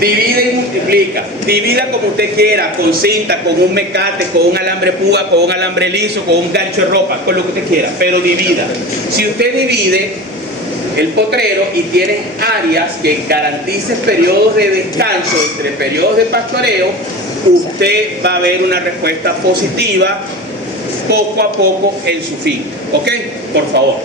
Divide y multiplica. Divida como usted quiera, con cinta, con un mecate, con un alambre púa, con un alambre liso, con un gancho de ropa, con lo que usted quiera, pero divida. Si usted divide el potrero y tiene áreas que garanticen periodos de descanso entre periodos de pastoreo, usted va a ver una respuesta positiva poco a poco en su finca. ¿Ok? Por favor.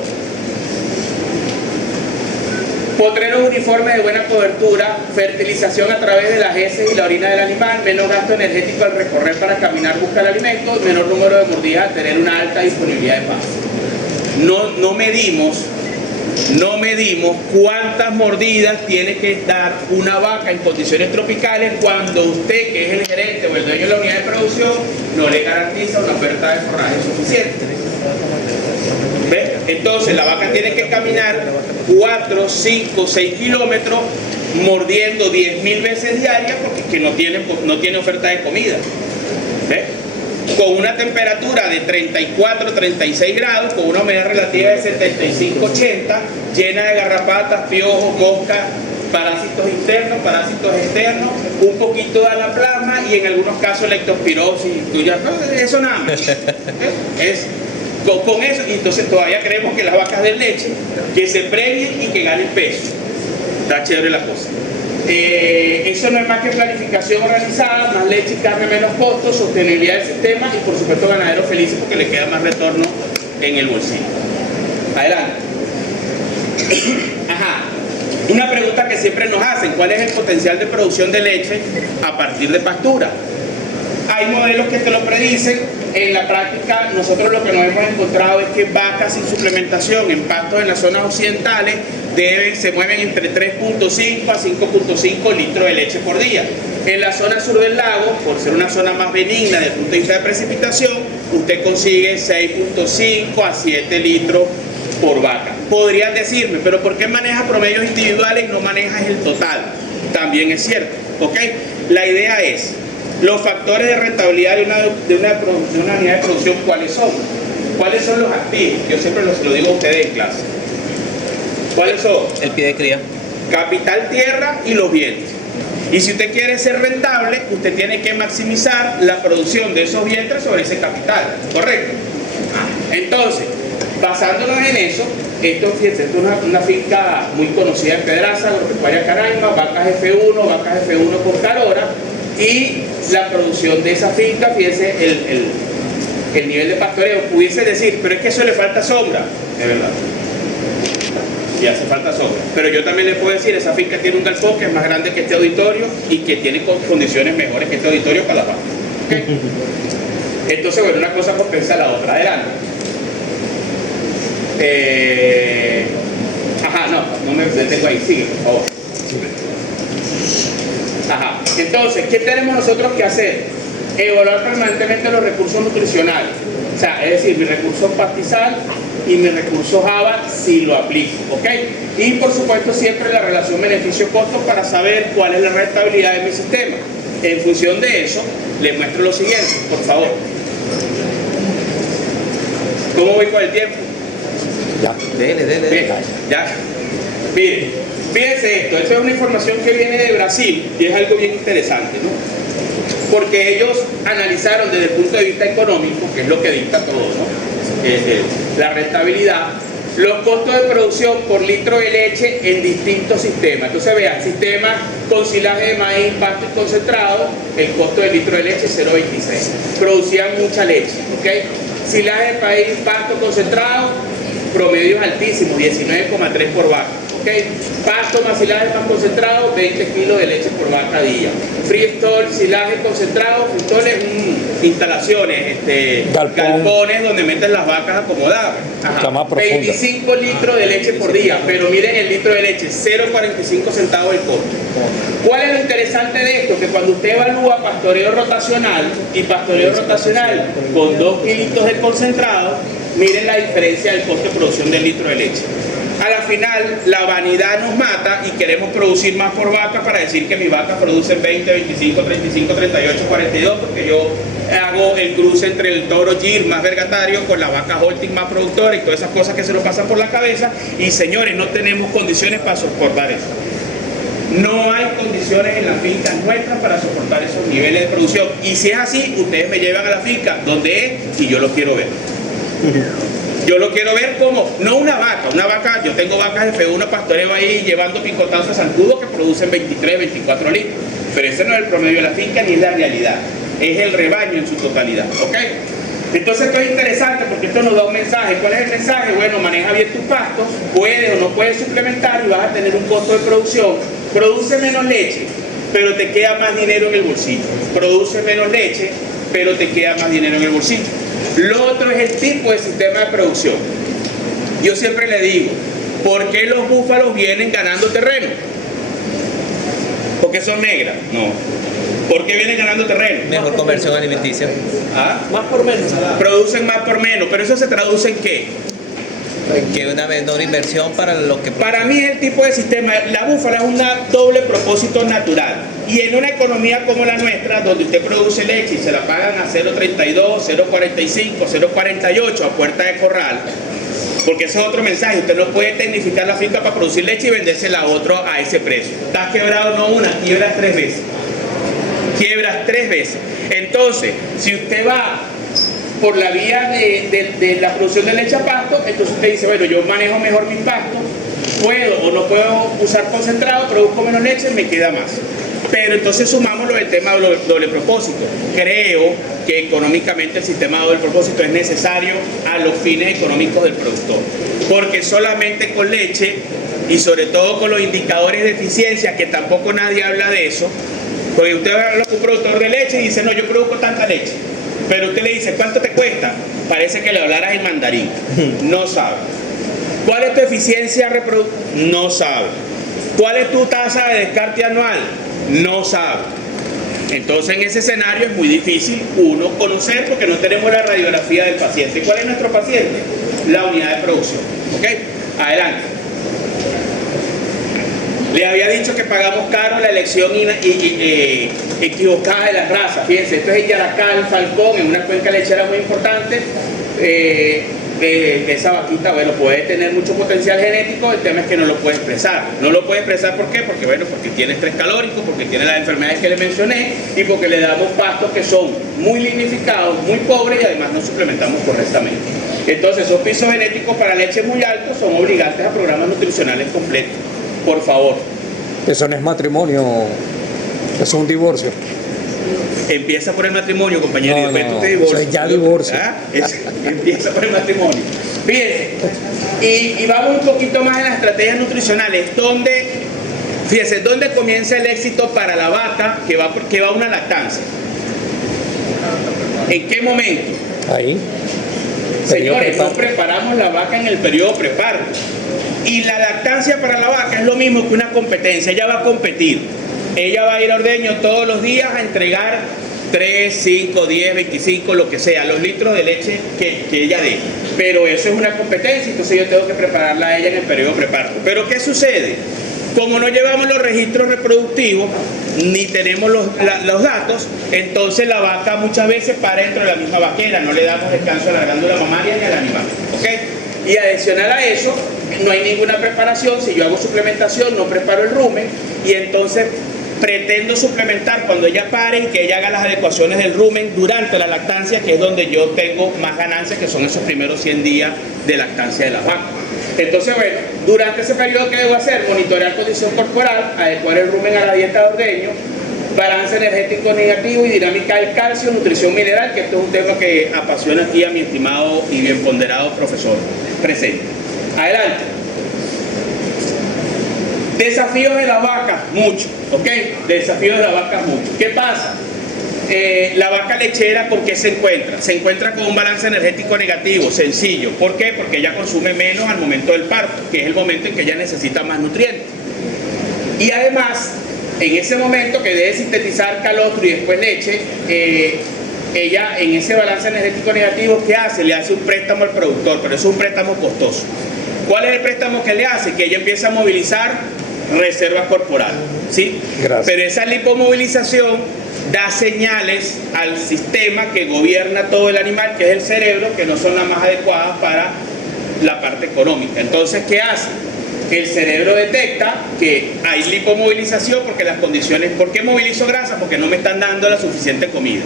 Potreros uniformes de buena cobertura, fertilización a través de las heces y la orina del animal, menos gasto energético al recorrer para caminar, buscar alimento, menor número de mordidas al tener una alta disponibilidad de pasto. No medimos cuántas mordidas tiene que dar una vaca en condiciones tropicales cuando usted, que es el gerente o el dueño de la unidad de producción, no le garantiza una oferta de forraje suficiente. ¿Ve? Entonces la vaca tiene que caminar 4, 5, 6 kilómetros mordiendo 10.000 veces diarias porque es que no tiene oferta de comida. ¿Ve? Con una temperatura de 34, 36 grados, con una humedad relativa de 75, 80, llena de garrapatas, piojos, moscas, parásitos internos, parásitos externos, un poquito de anaplasma y en algunos casos leptospirosis, eso nada más. Con eso, y entonces todavía creemos que las vacas de leche, que se premien y que ganen peso. Está chévere la cosa. Eso no es más que planificación organizada, más leche y carne, menos costos, sostenibilidad del sistema y por supuesto ganaderos felices porque les queda más retorno en el bolsillo. Adelante. Ajá. Una pregunta que siempre nos hacen: ¿cuál es el potencial de producción de leche a partir de pastura? Hay modelos que te lo predicen. En la práctica, nosotros lo que nos hemos encontrado es que vacas sin suplementación en pastos en las zonas occidentales se mueven entre 3.5 a 5.5 litros de leche por día. En la zona sur del lago, por ser una zona más benigna desde el punto de vista de precipitación, usted consigue 6.5 a 7 litros por vaca. Podrían decirme, pero ¿por qué manejas promedios individuales y no manejas el total? También es cierto, ¿ok? La idea es, los factores de rentabilidad de una unidad de producción, ¿cuáles son? ¿Cuáles son los activos? Yo siempre lo digo a ustedes en clase. ¿Cuáles son? El pie de cría. Capital, tierra y los vientres. Y si usted quiere ser rentable, usted tiene que maximizar la producción de esos vientres sobre ese capital, ¿correcto? Entonces, basándonos en eso, esto es una finca muy conocida en Pedraza, Agropecuaria Canaima, vacas F1 por carora, y la producción de esa finca, fíjense el nivel de pastoreo. Pudiese decir, pero es que eso le falta sombra, es verdad, y hace falta sombra, pero yo también le puedo decir, esa finca tiene un galpón que es más grande que este auditorio y que tiene condiciones mejores que este auditorio para la vaca. ¿Okay? Entonces, bueno, una cosa compensa la otra. Adelante. Ajá, no me detengo ahí, sigue, por favor. Ajá. Entonces, ¿qué tenemos nosotros que hacer? Evaluar permanentemente los recursos nutricionales. O sea, es decir, mi recurso pastizal y mi recurso Java, si lo aplico, ¿ok? Y por supuesto siempre la relación beneficio-costo para saber cuál es la rentabilidad de mi sistema. En función de eso, les muestro lo siguiente, por favor. ¿Cómo voy con el tiempo? Ya, dele. Bien, ya. Miren, fíjense esto es una información que viene de Brasil y es algo bien interesante, ¿no? Porque ellos analizaron desde el punto de vista económico, que es lo que dicta todo, ¿no? La rentabilidad, los costos de producción por litro de leche en distintos sistemas. Entonces vean, sistema con silaje de maíz, pasto y concentrado, el costo del litro de leche es 0.26. Producían mucha leche, ¿ok? Silaje de maíz, pasto concentrado, promedios altísimos, 19,3 por vaca. ¿Okay? Pasto más silaje más concentrado, 20 kilos de leche por vaca día. Freestall, silaje concentrado, freestall es instalaciones, galpones donde meten las vacas acomodadas. Ajá. 25 litros de leche por día, pero miren el litro de leche, 0.45 centavos el costo. ¿Cuál es lo interesante de esto? Que cuando usted evalúa pastoreo rotacional y pastoreo rotacional con 2 kilitos de concentrado, miren la diferencia del costo de producción del litro de leche. A la final, la vanidad nos mata y queremos producir más por vaca para decir que mis vacas producen 20, 25, 35, 38, 42, porque yo hago el cruce entre el toro Gir más vergatario con la vaca Holting más productora y todas esas cosas que se nos pasan por la cabeza. Y señores, no tenemos condiciones para soportar eso. No hay condiciones en las fincas nuestras para soportar esos niveles de producción. Y si es así, ustedes me llevan a la finca donde es y yo lo quiero ver. Yo lo quiero ver como, no una vaca, yo tengo vacas de F1 pastoreo ahí llevando picotazos a zancudo que producen 23, 24 litros. Pero ese no es el promedio de la finca ni es la realidad, es el rebaño en su totalidad, ¿ok? Entonces esto es interesante porque esto nos da un mensaje. ¿Cuál es el mensaje? Bueno, maneja bien tus pastos, puedes o no puedes suplementar y vas a tener un costo de producción. Produce menos leche, pero te queda más dinero en el bolsillo. Produce menos leche, pero te queda más dinero en el bolsillo. Lo otro es el tipo de sistema de producción. Yo siempre le digo, ¿por qué los búfalos vienen ganando terreno? ¿Porque son negras? No. ¿Por qué vienen ganando terreno? Mejor conversión alimenticia. ¿Ah? Más por menos. Producen más por menos, pero eso se traduce en ¿qué? Que una menor inversión para lo que... Para mí es el tipo de sistema, la búfala es un doble propósito natural. Y en una economía como la nuestra, donde usted produce leche y se la pagan a 0.32, 0.45, 0.48 a puerta de corral, porque ese es otro mensaje, usted no puede tecnificar la finca para producir leche y vendérsela a otro a ese precio. Estás quebrado no una, quiebras 3 veces. Quiebras 3 veces. Entonces, si usted va por la vía de la producción de leche a pasto, entonces usted dice, bueno, yo manejo mejor mis pastos, puedo o no puedo usar concentrado, produzco menos leche, me queda más. Pero entonces sumamos el tema del doble propósito. Creo que económicamente el sistema de doble propósito es necesario a los fines económicos del productor, porque solamente con leche y sobre todo con los indicadores de eficiencia, que tampoco nadie habla de eso, porque usted habla con un productor de leche y dice, no, yo produzco tanta leche, pero usted le dice, ¿cuánto te cuesta? Parece que le hablaras en mandarín. No sabe. ¿Cuál es tu eficiencia reproductiva? No sabe. ¿Cuál es tu tasa de descarte anual? No sabe. Entonces en ese escenario es muy difícil uno conocer, porque no tenemos la radiografía del paciente. ¿Cuál es nuestro paciente? La unidad de producción. ¿Ok? Adelante. Le había dicho que pagamos caro la elección equivocada de las razas. Fíjense, esto es el Yaracal Falcón, en una cuenca lechera muy importante. De esa vaquita, bueno, puede tener mucho potencial genético, el tema es que no lo puede expresar. No lo puede expresar, ¿por qué? Porque, bueno, porque tiene estrés calórico, porque tiene las enfermedades que le mencioné y porque le damos pastos que son muy lignificados, muy pobres y además no suplementamos correctamente. Entonces, esos pisos genéticos para leche muy altos son obligantes a programas nutricionales completos. Por favor. Eso no es matrimonio, eso es un divorcio. Empieza por el matrimonio, compañero, y después tú te divorcias. Eso es ya divorcio. ¿Ah? Empieza por el matrimonio. Fíjense, y vamos un poquito más en las estrategias nutricionales. Fíjense, ¿dónde comienza el éxito para la vaca que va a una lactancia? ¿En qué momento? Ahí. Señores, no preparamos la vaca en el periodo preparto. Y la lactancia para la vaca es lo mismo que una competencia. Ella va a competir. Ella va a ir a ordeño todos los días a entregar 3, 5, 10, 25, lo que sea, los litros de leche que ella dé. Pero eso es una competencia, entonces yo tengo que prepararla a ella en el periodo preparto. Pero ¿qué sucede? Como no llevamos los registros reproductivos, ni tenemos los datos, entonces la vaca muchas veces para dentro de la misma vaquera, no le damos descanso a la glándula mamaria ni al animal. ¿Ok? Y adicional a eso, no hay ninguna preparación. Si yo hago suplementación, no preparo el rumen y entonces pretendo suplementar cuando ella pare y que ella haga las adecuaciones del rumen durante la lactancia, que es donde yo tengo más ganancias, que son esos primeros 100 días de lactancia de la vaca. Entonces, bueno, durante ese periodo, ¿qué debo hacer? Monitorear condición corporal, adecuar el rumen a la dieta de ordeño, balance energético negativo y dinámica del calcio, nutrición mineral, que esto es un tema que apasiona aquí a mi estimado y bien ponderado profesor presente. Adelante. Desafíos de la vaca, mucho, ¿ok? Desafíos de la vaca, mucho. ¿Qué pasa? La vaca lechera, ¿con qué se encuentra? Se encuentra con un balance energético negativo, sencillo. ¿Por qué? Porque ella consume menos al momento del parto, que es el momento en que ella necesita más nutrientes. Y además, en ese momento que debe sintetizar calostro y después leche, ella en ese balance energético negativo, ¿qué hace? Le hace un préstamo al productor, pero es un préstamo costoso. ¿Cuál es el préstamo que le hace? Que ella empieza a movilizar reserva corporal, ¿sí? Gracias. Pero esa lipomovilización da señales al sistema que gobierna todo el animal, que es el cerebro, que no son las más adecuadas para la parte económica. Entonces, ¿qué hace? El cerebro detecta que hay lipomovilización porque las condiciones... ¿Por qué movilizo grasa? Porque no me están dando la suficiente comida.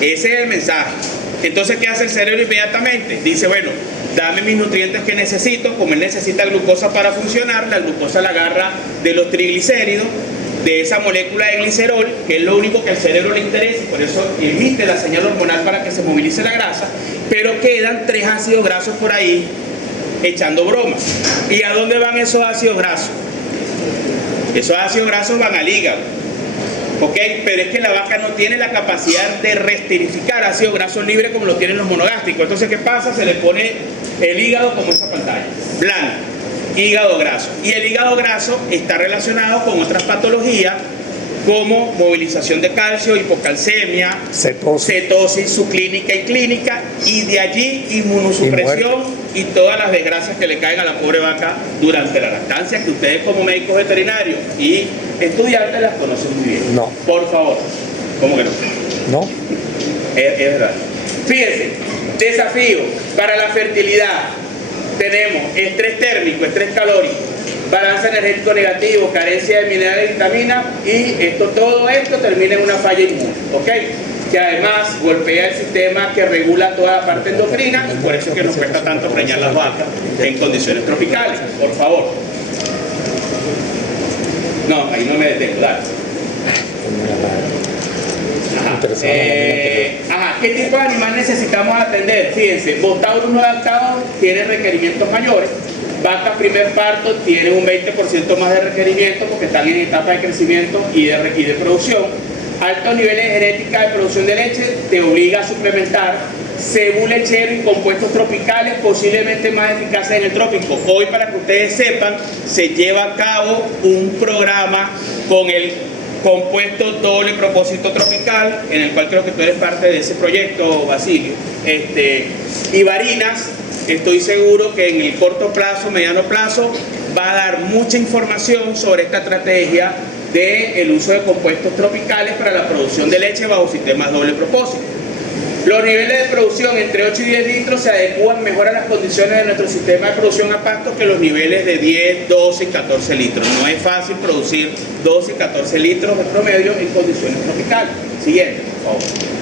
Ese es el mensaje. Entonces, ¿qué hace el cerebro inmediatamente? Dice, bueno, dame mis nutrientes que necesito. Como él necesita glucosa para funcionar, la glucosa la agarra de los triglicéridos de esa molécula de glicerol, que es lo único que al cerebro le interesa, por eso emite la señal hormonal para que se movilice la grasa, pero quedan 3 ácidos grasos por ahí echando bromas. ¿Y a dónde van esos ácidos grasos? Esos ácidos grasos van al hígado, ¿ok? Pero es que la vaca no tiene la capacidad de resterificar ácidos grasos libres como lo tienen los monogástricos. Entonces, ¿qué pasa? Se le pone el hígado como esta pantalla, blanco, hígado graso. Y el hígado graso está relacionado con otras patologías como movilización de calcio, hipocalcemia, cetosis subclínica y clínica, y de allí inmunosupresión y todas las desgracias que le caen a la pobre vaca durante la lactancia, que ustedes como médicos veterinarios y estudiantes las conocen muy bien. No. Por favor. ¿Cómo que no? No. Es verdad. Fíjense, desafío para la fertilidad. Tenemos estrés térmico, estrés calórico, balance energético negativo, carencia de minerales y vitaminas, y todo esto termina en una falla inmune, ¿ok? Que además golpea el sistema que regula toda la parte endocrina, y por eso es que nos cuesta tanto preñar las vacas en condiciones tropicales. Por favor. No, ahí no me detengo, dale. ¿Qué tipo de animal necesitamos atender? Fíjense, Botaurus no adaptado tiene requerimientos mayores. Vacas primer parto tienen un 20% más de requerimiento porque están en etapa de crecimiento y de producción. Altos niveles de genética de producción de leche te obliga a suplementar cebú lechero y compuestos tropicales posiblemente más eficaces en el trópico. Hoy, para que ustedes sepan, se lleva a cabo un programa con el compuesto doble propósito tropical, en el cual creo que tú eres parte de ese proyecto, Basilio, y Varinas. Estoy seguro que en el corto plazo, mediano plazo, va a dar mucha información sobre esta estrategia del uso de compuestos tropicales para la producción de leche bajo sistemas doble propósito. Los niveles de producción entre 8 y 10 litros se adecúan mejor a las condiciones de nuestro sistema de producción a pasto que los niveles de 10, 12 y 14 litros. No es fácil producir 12 y 14 litros de promedio en condiciones tropicales. Siguiente, por favor.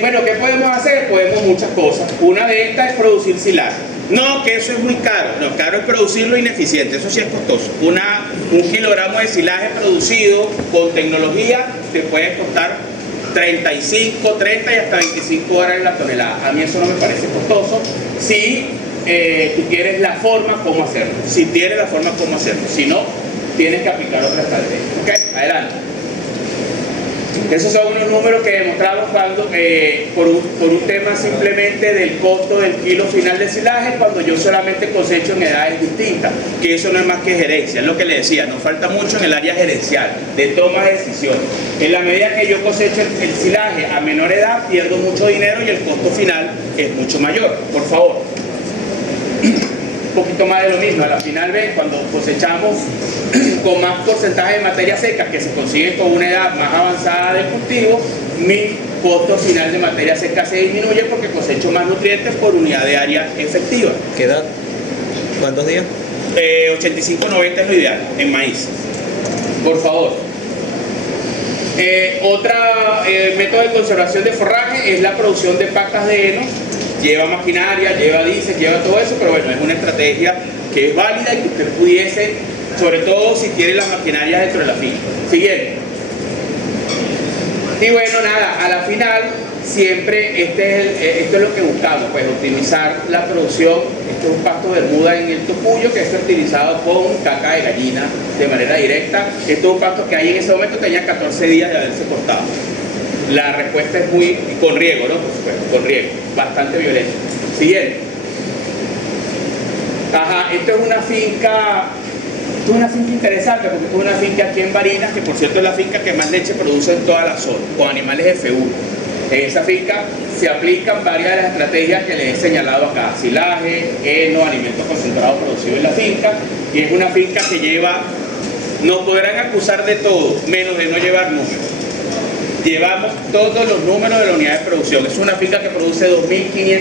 Bueno, ¿qué podemos hacer? Podemos muchas cosas. Una de estas es producir silaje. No, que eso es muy caro. Lo caro es producirlo ineficiente. Eso sí es costoso. Un kilogramo de silaje producido con tecnología te puede costar 35, 30 y hasta 25 dólares la tonelada. A mí eso no me parece costoso si tú quieres la forma como hacerlo. Si tienes la forma como hacerlo. Si no, tienes que aplicar otra estrategia. ¿Ok? Adelante. Esos son unos números que demostramos cuando, por un tema simplemente del costo del kilo final de silaje, cuando yo solamente cosecho en edades distintas, que eso no es más que gerencia, es lo que le decía, nos falta mucho en el área gerencial, de toma de decisiones. En la medida que yo cosecho el silaje a menor edad, pierdo mucho dinero y el costo final es mucho mayor. Por favor. Un poquito más de lo mismo, a la final ven, cuando cosechamos con más porcentaje de materia seca que se consigue con una edad más avanzada del cultivo, mi costo final de materia seca se disminuye porque cosecho más nutrientes por unidad de área efectiva. ¿Qué edad? ¿Cuántos días? 85-90 es lo ideal en maíz. Por favor. Otro método de conservación de forraje es la producción de pacas de heno. Lleva maquinaria, lleva diésel, lleva todo eso, pero bueno, es una estrategia que es válida y que usted pudiese, sobre todo si tiene las maquinarias dentro de la finca. Siguiente. Y bueno, nada, a la final siempre esto es lo que buscamos, pues optimizar la producción. Este es un pasto bermuda en el Tocuyo que es fertilizado con caca de gallina de manera directa. Este es un pasto que ahí en ese momento tenía 14 días de haberse cortado. La respuesta es muy con riego, ¿no? Por supuesto, con riego, bastante violento. Siguiente. Esto es una finca interesante porque es una finca aquí en Varinas, que por cierto es la finca que más leche produce en toda la zona, con animales F1. En esa finca se aplican varias de las estrategias que les he señalado acá: silaje, heno, alimentos concentrados producidos en la finca, y es una finca que lleva, nos podrán acusar de todo, menos de no llevar números. Llevamos todos los números de la unidad de producción. Es una finca que produce 2.500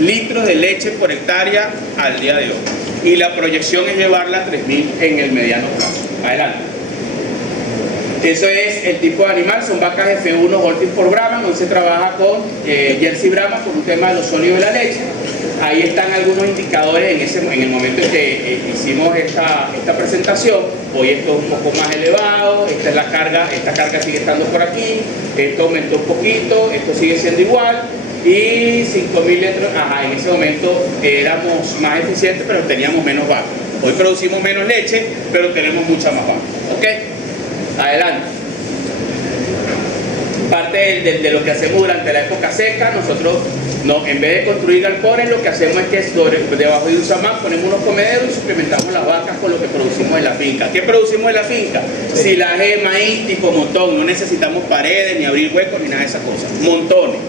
litros de leche por hectárea al día de hoy. Y la proyección es llevarla a 3.000 en el mediano plazo. Adelante. Eso es el tipo de animal, son vacas F1 Holstein por Brahman. Hoy se trabaja con Jersey Brahman por un tema de los sólidos de la leche. Ahí están algunos indicadores en el momento en que hicimos esta presentación. Hoy esto es un poco más elevado, esta es la carga, esta carga sigue estando por aquí, esto aumentó un poquito, esto sigue siendo igual, y 5.000 litros, en ese momento éramos más eficientes, pero teníamos menos vacas. Hoy producimos menos leche, pero tenemos mucha más vaca. ¿Ok? Adelante. Parte de lo que hacemos durante la época seca, nosotros en vez de construir galpones, lo que hacemos es que debajo de un samán ponemos unos comederos y suplementamos las vacas con lo que producimos en la finca. ¿Qué producimos en la finca? Silaje, maíz, tipo montón. No necesitamos paredes, ni abrir huecos, ni nada de esas cosas. Montones.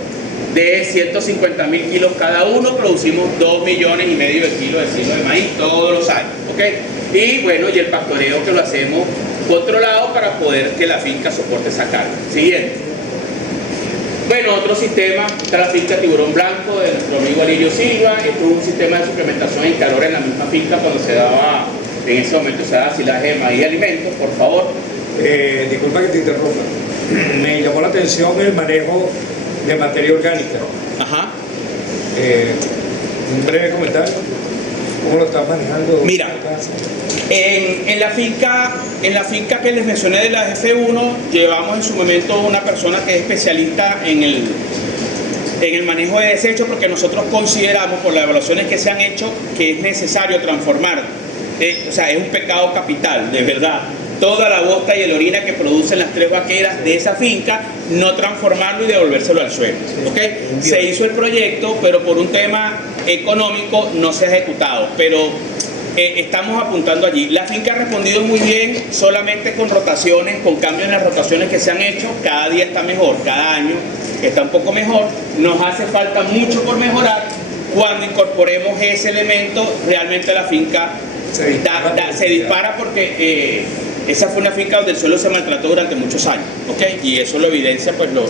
De 150.000 kilos cada uno, producimos 2,5 millones de kilos de silo de maíz todos los años. ¿Ok? Y bueno, y el pastoreo que lo hacemos controlado para poder que la finca soporte esa carga. Siguiente. Bueno, otro sistema, está la finca Tiburón Blanco de nuestro amigo Alillo Silva. Esto es un sistema de suplementación en calor en la misma finca cuando se daba, en ese momento se daba silaje de maíz y alimentos, por favor. Disculpa que te interrumpa. Me llamó la atención el manejo de materia orgánica. Ajá. Un breve comentario. ¿Cómo lo estás manejando? Mira, en la finca que les mencioné de la F1, llevamos en su momento una persona que es especialista en el manejo de desechos, porque nosotros consideramos, por las evaluaciones que se han hecho, que es necesario transformar. O sea, es un pecado capital, de verdad. Toda la bosta y el orina que producen las 3 vaqueras de esa finca, no transformarlo y devolvérselo al suelo. ¿Okay? Se hizo el proyecto, pero por un tema económico no se ha ejecutado. Pero estamos apuntando allí. La finca ha respondido muy bien, solamente con rotaciones, con cambios en las rotaciones que se han hecho. Cada día está mejor, cada año está un poco mejor. Nos hace falta mucho por mejorar. Cuando incorporemos ese elemento, realmente la finca se dispara porque esa fue una finca donde el suelo se maltrató durante muchos años, ¿ok? Y eso lo evidencia pues los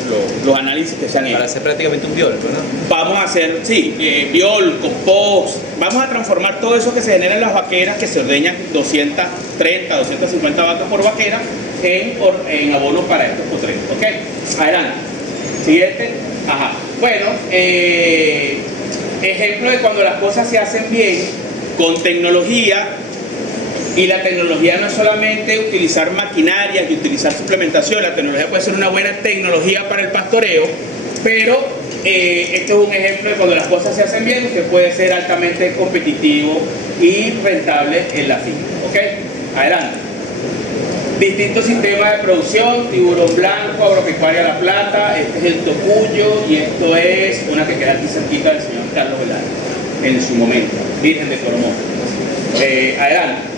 análisis que se han hecho. Para hacer prácticamente un biol, ¿no? Vamos a hacer, biol, compost, vamos a transformar todo eso que se genera en las vaqueras, que se ordeñan 230, 250 vacas por vaquera, en abono para estos potreros, ¿ok? Adelante. Siguiente. Ajá. Bueno, ejemplo de cuando las cosas se hacen bien, con tecnología. Y la tecnología no es solamente utilizar maquinaria y utilizar suplementación. La tecnología puede ser una buena tecnología para el pastoreo, pero este es un ejemplo de cuando las cosas se hacen bien, usted puede ser altamente competitivo y rentable en la finca. ¿Ok? Adelante. Distintos sistemas de producción: Tiburón Blanco, Agropecuaria La Plata, este es el Tocuyo y esto es una que queda aquí cerquita del señor Carlos Velarde en su momento, Virgen de Coromón. Adelante.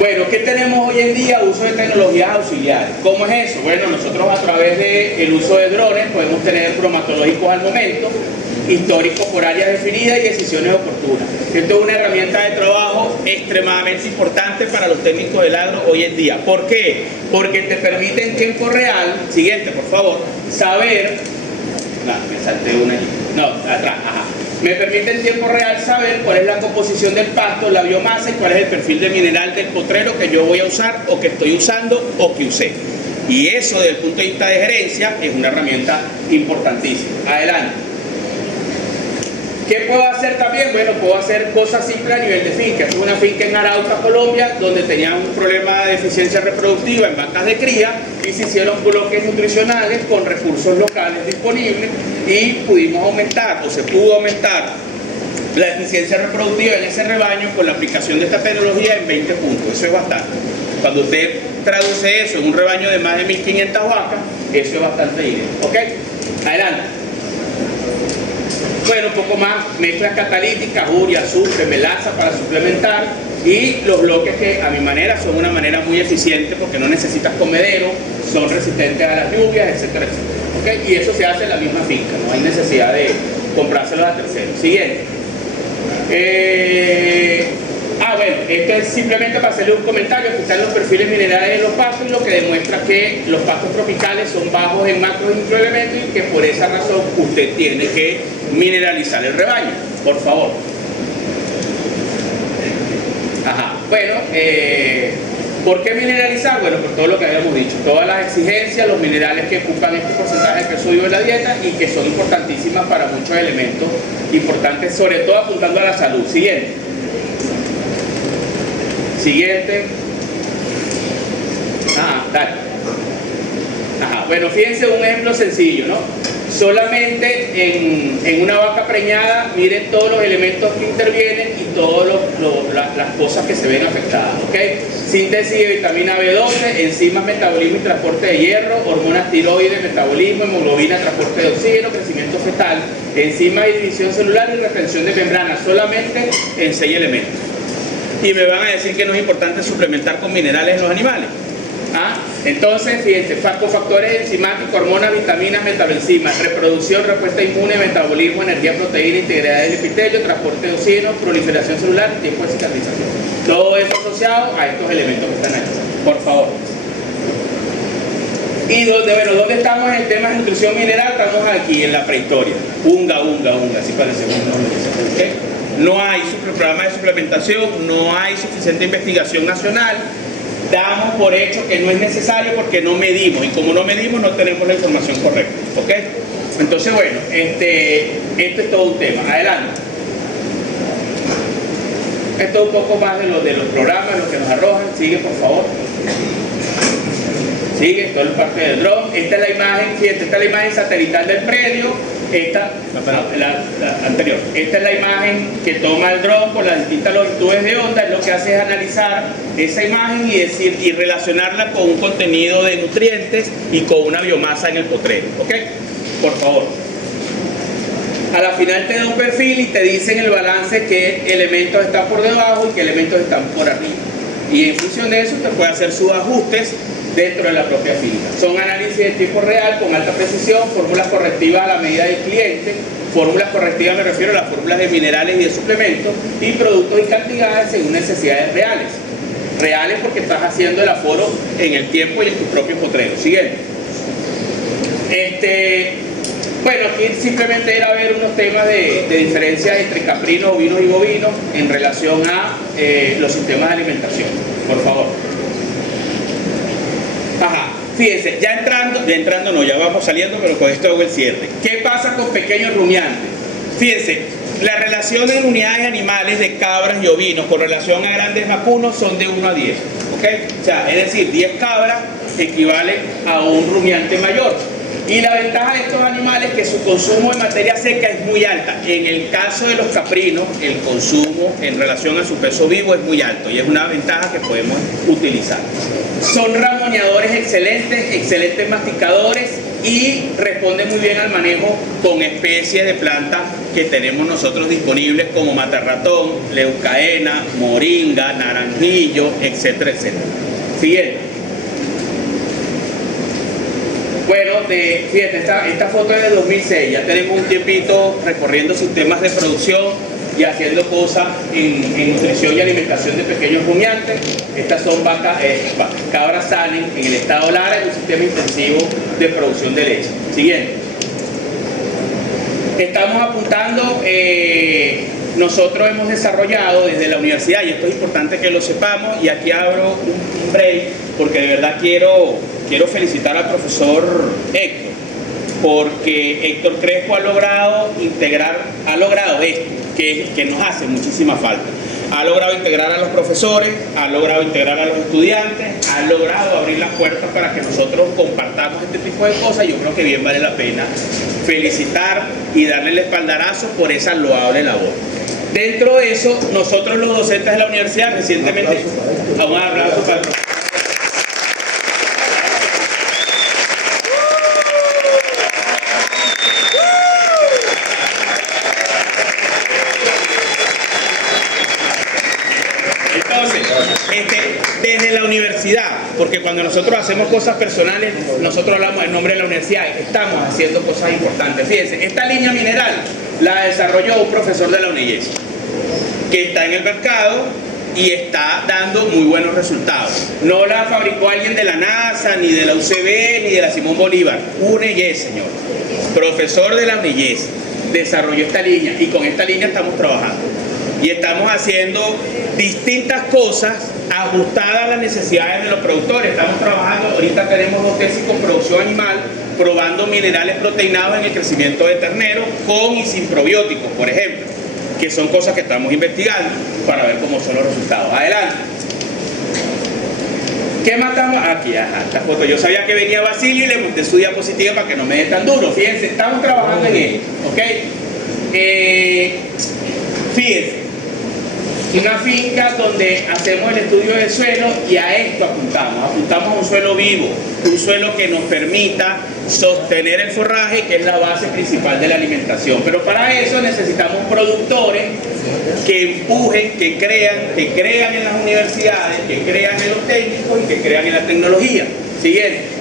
Bueno, ¿qué tenemos hoy en día? Uso de tecnologías auxiliares. ¿Cómo es eso? Bueno, nosotros a través del uso de drones podemos tener cromatológicos al momento, históricos por áreas definidas y decisiones oportunas. Esto es una herramienta de trabajo extremadamente importante para los técnicos del agro hoy en día. ¿Por qué? Porque te permite en tiempo real, siguiente por favor, saber, me salté una allí, no, atrás, ajá. Me permite en tiempo real saber cuál es la composición del pasto, la biomasa y cuál es el perfil de mineral del potrero que yo voy a usar o que estoy usando o que usé. Y eso desde el punto de vista de gerencia es una herramienta importantísima. Adelante. ¿Qué puedo hacer también? Bueno, puedo hacer cosas simples a nivel de finca. Es una finca en Arauca, Colombia, donde tenían un problema de deficiencia reproductiva en vacas de cría y se hicieron bloques nutricionales con recursos locales disponibles y pudimos aumentar, o se pudo aumentar, la eficiencia reproductiva en ese rebaño con la aplicación de esta tecnología en 20 puntos. Eso es bastante. Cuando usted traduce eso en un rebaño de más de 1.500 vacas, eso es bastante dinero. ¿Ok? Adelante. Bueno, un poco más, mezclas catalíticas, urea, azufre, melaza para suplementar y los bloques que a mi manera son una manera muy eficiente porque no necesitas comedero, son resistentes a las lluvias, etcétera, etcétera. ¿Okay? Y eso se hace en la misma finca, no hay necesidad de comprárselos a terceros. Siguiente. Bueno, esto es simplemente para hacerle un comentario. Aquí están los perfiles minerales de los pastos y lo que demuestra que los pastos tropicales son bajos en macro y microelementos y que por esa razón usted tiene que mineralizar el rebaño, por favor. Ajá. Bueno, ¿Por qué mineralizar? Bueno, por todo lo que habíamos dicho, todas las exigencias, los minerales que ocupan este porcentaje de peso vivo en la dieta y que son importantísimas para muchos elementos importantes, sobre todo apuntando a la salud. Siguiente. Dale. Bueno, fíjense un ejemplo sencillo, ¿no? Solamente en una vaca preñada, miren todos los elementos que intervienen y todas las cosas que se ven afectadas, ¿ok? Síntesis de vitamina B12, enzimas, metabolismo y transporte de hierro, hormonas tiroides, metabolismo, hemoglobina, transporte de oxígeno, crecimiento fetal, enzimas y división celular y retención de membranas, solamente en 6 elementos. Y me van a decir que no es importante suplementar con minerales en los animales. Entonces, fíjense, cofactores enzimáticos, hormonas, vitaminas, metaboenzimas, reproducción, respuesta inmune, metabolismo, energía, proteína, integridad del epitelio, transporte de oxígeno, proliferación celular y tiempo de cicatrización. Todo eso asociado a estos elementos que están ahí. Por favor. Y ¿dónde estamos en el tema de nutrición mineral? Estamos aquí en la prehistoria. Unga, así parece un nombre. ¿Okay? No hay programa de suplementación, no hay suficiente investigación nacional. Damos por hecho que no es necesario porque no medimos, y como no medimos no tenemos la información correcta, ¿ok? Entonces, bueno, esto es todo un tema. Adelante. Esto es un poco más de los programas, lo que nos arrojan. Sigue, por favor. Sigue, toda la parte del drone. Esta es la imagen, fíjate, esta es la imagen satelital del predio. La anterior. Esta es la imagen que toma el dron por las distintas longitudes de onda. Lo que hace es analizar esa imagen y relacionarla con un contenido de nutrientes y con una biomasa en el potrero. ¿Ok? Por favor. A la final te da un perfil y te dicen el balance, qué elementos están por debajo y qué elementos están por arriba. Y en función de eso usted puede hacer sus ajustes dentro de la propia finca. Son análisis de tiempo real con alta precisión, fórmulas correctivas a la medida del cliente. Fórmulas correctivas me refiero a las fórmulas de minerales y de suplementos, y productos y cantidades según necesidades reales. Reales porque estás haciendo el aforo en el tiempo y en tu propio potrero. Siguiente. Bueno, aquí simplemente era ver unos temas de diferencias entre caprinos, ovinos y bovinos en relación a los sistemas de alimentación. Por favor. Fíjense, ya vamos saliendo, pero con esto hago el cierre. ¿Qué pasa con pequeños rumiantes? Fíjense, la relación en unidades animales de cabras y ovinos con relación a grandes vacunos son de 1 a 10. ¿Ok? O sea, es decir, 10 cabras equivale a un rumiante mayor. Y la ventaja de estos animales es que su consumo de materia seca es muy alta. En el caso de los caprinos, el consumo en relación a su peso vivo es muy alto y es una ventaja que podemos utilizar. Son ramoneadores excelentes masticadores y responden muy bien al manejo con especies de plantas que tenemos nosotros disponibles como matarratón, leucaena, moringa, naranjillo, etcétera, etcétera. Siguiente. Bueno, fíjate, esta foto es de 2006, ya tenemos un tiempito recorriendo sistemas de producción y haciendo cosas en nutrición y alimentación de pequeños rumiantes. Estas son cabras sanen en el estado Lara, en un sistema intensivo de producción de leche. Siguiente. Estamos apuntando, nosotros hemos desarrollado desde la universidad, y esto es importante que lo sepamos, y aquí abro un break porque de verdad quiero felicitar al profesor Héctor, porque Héctor Crespo ha logrado esto, que nos hace muchísima falta. Ha logrado integrar a los profesores, ha logrado integrar a los estudiantes, ha logrado abrir las puertas para que nosotros compartamos este tipo de cosas. Yo creo que bien vale la pena felicitar y darle el espaldarazo por esa loable labor. Dentro de eso, nosotros los docentes de la universidad recientemente... Un aplauso para el profesor. Desde la universidad, porque cuando nosotros hacemos cosas personales, nosotros hablamos en nombre de la universidad, estamos haciendo cosas importantes. Fíjense, esta línea mineral la desarrolló un profesor de la UNIES, que está en el mercado y está dando muy buenos resultados. No la fabricó alguien de la NASA, ni de la UCB, ni de la Simón Bolívar. UNIES, señor. Profesor de la UNIES desarrolló esta línea y con esta línea estamos trabajando. Y estamos haciendo distintas cosas ajustada a las necesidades de los productores. Estamos trabajando, ahorita tenemos 2 tesis con producción animal, probando minerales proteinados en el crecimiento de terneros con y sin probióticos, por ejemplo, que son cosas que estamos investigando para ver cómo son los resultados. Adelante. ¿Qué matamos? Aquí, ajá, esta foto. Yo sabía que venía Basilio y le monté su diapositiva para que no me dé tan duro. Fíjense, estamos trabajando en ello, ¿ok? Fíjense, una finca donde hacemos el estudio del suelo y a esto apuntamos a un suelo vivo, un suelo que nos permita sostener el forraje, que es la base principal de la alimentación. Pero para eso necesitamos productores que empujen, que crean en las universidades, que crean en los técnicos y que crean en la tecnología. Siguiente.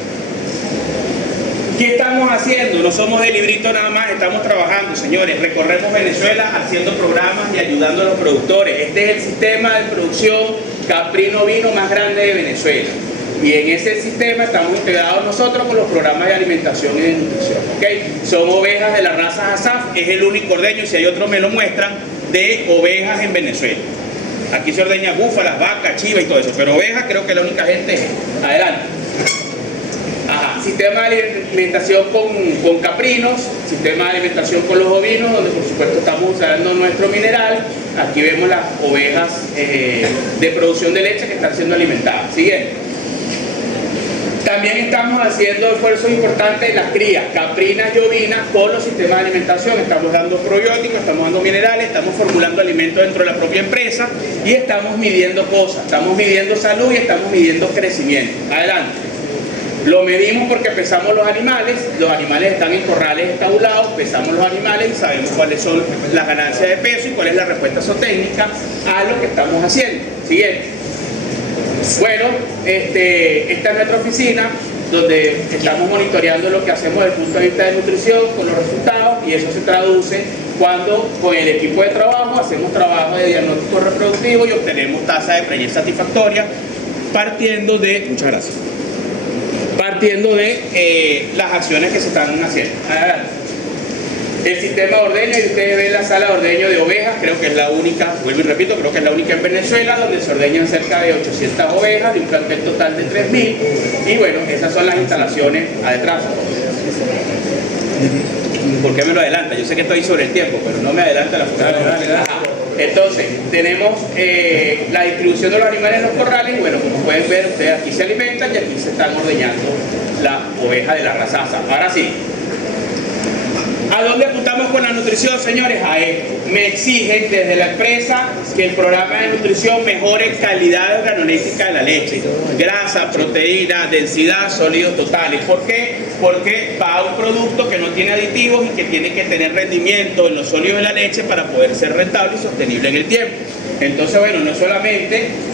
¿Qué estamos haciendo? No somos de librito nada más, estamos trabajando, señores. Recorremos Venezuela haciendo programas y ayudando a los productores. Este es el sistema de producción caprino vino más grande de Venezuela. Y en ese sistema estamos integrados nosotros con los programas de alimentación y de nutrición. ¿Okay? Son ovejas de la raza Asaf, es el único ordeño, si hay otros me lo muestran, de ovejas en Venezuela. Aquí se ordeña búfalas, vacas, chivas y todo eso, pero ovejas creo que la única gente es. Adelante. Ajá. Sistema de alimentación con caprinos, sistema de alimentación con los ovinos, donde por supuesto estamos usando nuestro mineral. Aquí vemos las ovejas de producción de leche que están siendo alimentadas. Siguiente. También estamos haciendo esfuerzos importantes en las crías, caprinas y ovinas, con los sistemas de alimentación. Estamos dando probióticos, estamos dando minerales, estamos formulando alimentos dentro de la propia empresa y estamos midiendo cosas, estamos midiendo salud y estamos midiendo crecimiento. Adelante. Lo medimos porque pesamos los animales están en corrales estabulados, pesamos los animales y sabemos cuáles son las ganancias de peso y cuál es la respuesta zootécnica a lo que estamos haciendo. Siguiente. Bueno, esta es nuestra oficina donde estamos monitoreando lo que hacemos desde el punto de vista de nutrición con los resultados, y eso se traduce cuando con el equipo de trabajo hacemos trabajo de diagnóstico reproductivo y obtenemos tasa de preñez satisfactoria partiendo de, muchas gracias, las acciones que se están haciendo. Adelante. El sistema de ordeño, y ustedes ven la sala de ordeño de ovejas, creo que es la única, vuelvo y repito, creo que es la única en Venezuela, donde se ordeñan cerca de 800 ovejas, de un plantel total de 3.000, y bueno, esas son las instalaciones atrás. ¿Por qué me lo adelanta? Yo sé que estoy sobre el tiempo, pero no me adelanta la fotografía. Entonces, tenemos la distribución de los animales en los corrales, y bueno, como pueden ver, ustedes aquí se alimentan y aquí se están ordeñando las ovejas de la raza Asaf. Ahora sí. ¿A dónde apuntamos con la nutrición, señores? A esto. Me exigen desde la empresa que el programa de nutrición mejore calidad organoléctrica de la leche. Grasa, proteína, densidad, sólidos totales. ¿Por qué? Porque va a un producto que no tiene aditivos y que tiene que tener rendimiento en los sólidos de la leche para poder ser rentable y sostenible en el tiempo. Entonces, bueno, no solamente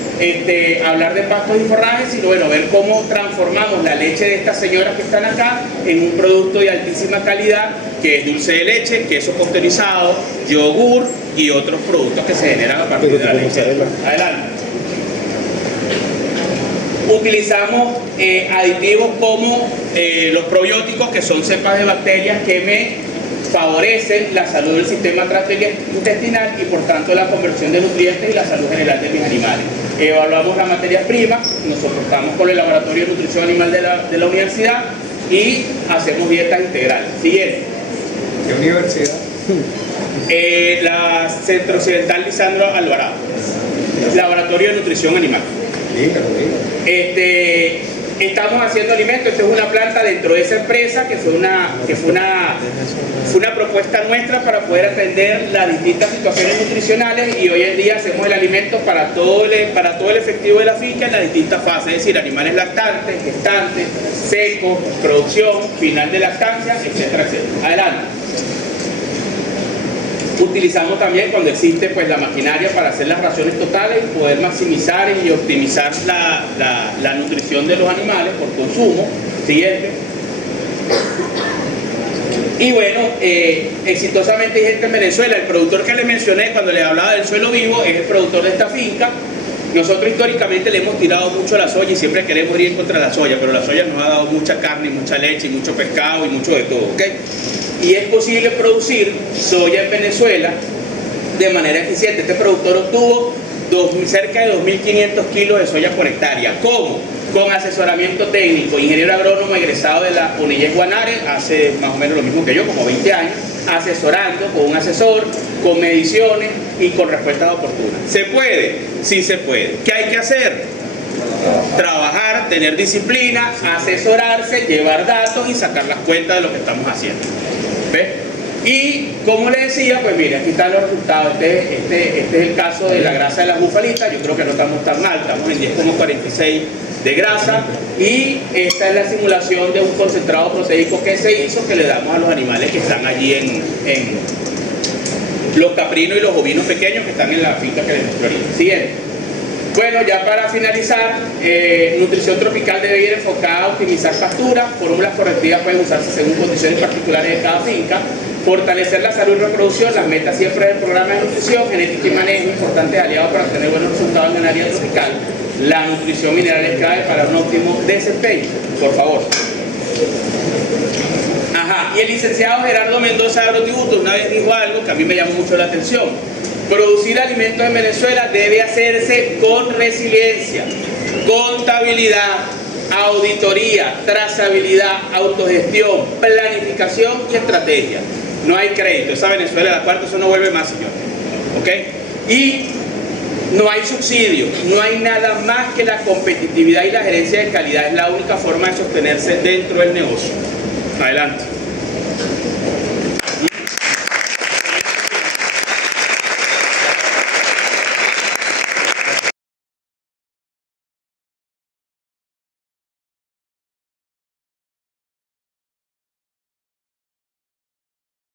hablar de pastos y forrajes, sino bueno, ver cómo transformamos la leche de estas señoras que están acá en un producto de altísima calidad, que es dulce de leche, queso pasteurizado, yogur y otros productos que se generan a partir de la leche. Adelante. Utilizamos aditivos como los probióticos, que son cepas de bacterias que me favorecen la salud del sistema intestinal y por tanto la conversión de nutrientes y la salud general de mis animales. Evaluamos la materia prima, nos soportamos con el laboratorio de nutrición animal de la universidad y hacemos dietas integrales. Siguiente. ¿Qué universidad? La Centro Occidental Lisandro Alvarado, laboratorio de nutrición animal. Estamos haciendo alimentos. Esta es una planta dentro de esa empresa que fue una propuesta nuestra para poder atender las distintas situaciones nutricionales, y hoy en día hacemos el alimento para todo el efectivo de la finca en las distintas fases, es decir, animales lactantes, gestantes, secos, producción, final de lactancia, etcétera, etcétera. Adelante. Utilizamos también cuando existe pues la maquinaria para hacer las raciones totales y poder maximizar y optimizar la nutrición de los animales por consumo. Siguiente. Y bueno, exitosamente hay gente en Venezuela. El productor que les mencioné cuando les hablaba del suelo vivo es el productor de esta finca. Nosotros históricamente le hemos tirado mucho a la soya y siempre queremos ir en contra de la soya, pero la soya nos ha dado mucha carne, mucha leche, y mucho pescado y mucho de todo, ¿ok? Y es posible producir soya en Venezuela de manera eficiente. Este productor obtuvo cerca de 2.500 kilos de soya por hectárea. ¿Cómo? Con asesoramiento técnico, ingeniero agrónomo egresado de la UNILLEC Guanare, hace más o menos lo mismo que yo, como 20 años, asesorando con un asesor, con mediciones y con respuestas oportunas. ¿Se puede? Sí se puede. ¿Qué hay que hacer? Trabajar, tener disciplina, asesorarse, llevar datos y sacar las cuentas de lo que estamos haciendo. ¿Ves? Y como les decía, pues mire, aquí están los resultados. Este es el caso de la grasa de las bufalitas. Yo creo que no estamos tan mal, estamos en 10,46 de grasa, y esta es la simulación de un concentrado proteico que se hizo, que le damos a los animales que están allí en los caprinos y los ovinos pequeños que están en la finca que les mostré ahorita. Siguiente. Bueno, ya para finalizar, nutrición tropical debe ir enfocada a optimizar pasturas, fórmulas correctivas pueden usarse según condiciones particulares de cada finca, fortalecer la salud y reproducción, las metas siempre del programa de nutrición, genética y manejo, importantes aliados para obtener buenos resultados en ganadería tropical. La nutrición mineral es clave para un óptimo desempeño, por favor. Ajá, y el licenciado Gerardo Mendoza de Agrotributos una vez dijo algo que a mí me llamó mucho la atención. Producir alimentos en Venezuela debe hacerse con resiliencia, contabilidad, auditoría, trazabilidad, autogestión, planificación y estrategia. No hay crédito. Esa Venezuela de la cuarta, eso no vuelve más, señor. ¿Ok? Y no hay subsidio, no hay nada más que la competitividad y la gerencia de calidad. Es la única forma de sostenerse dentro del negocio. Adelante.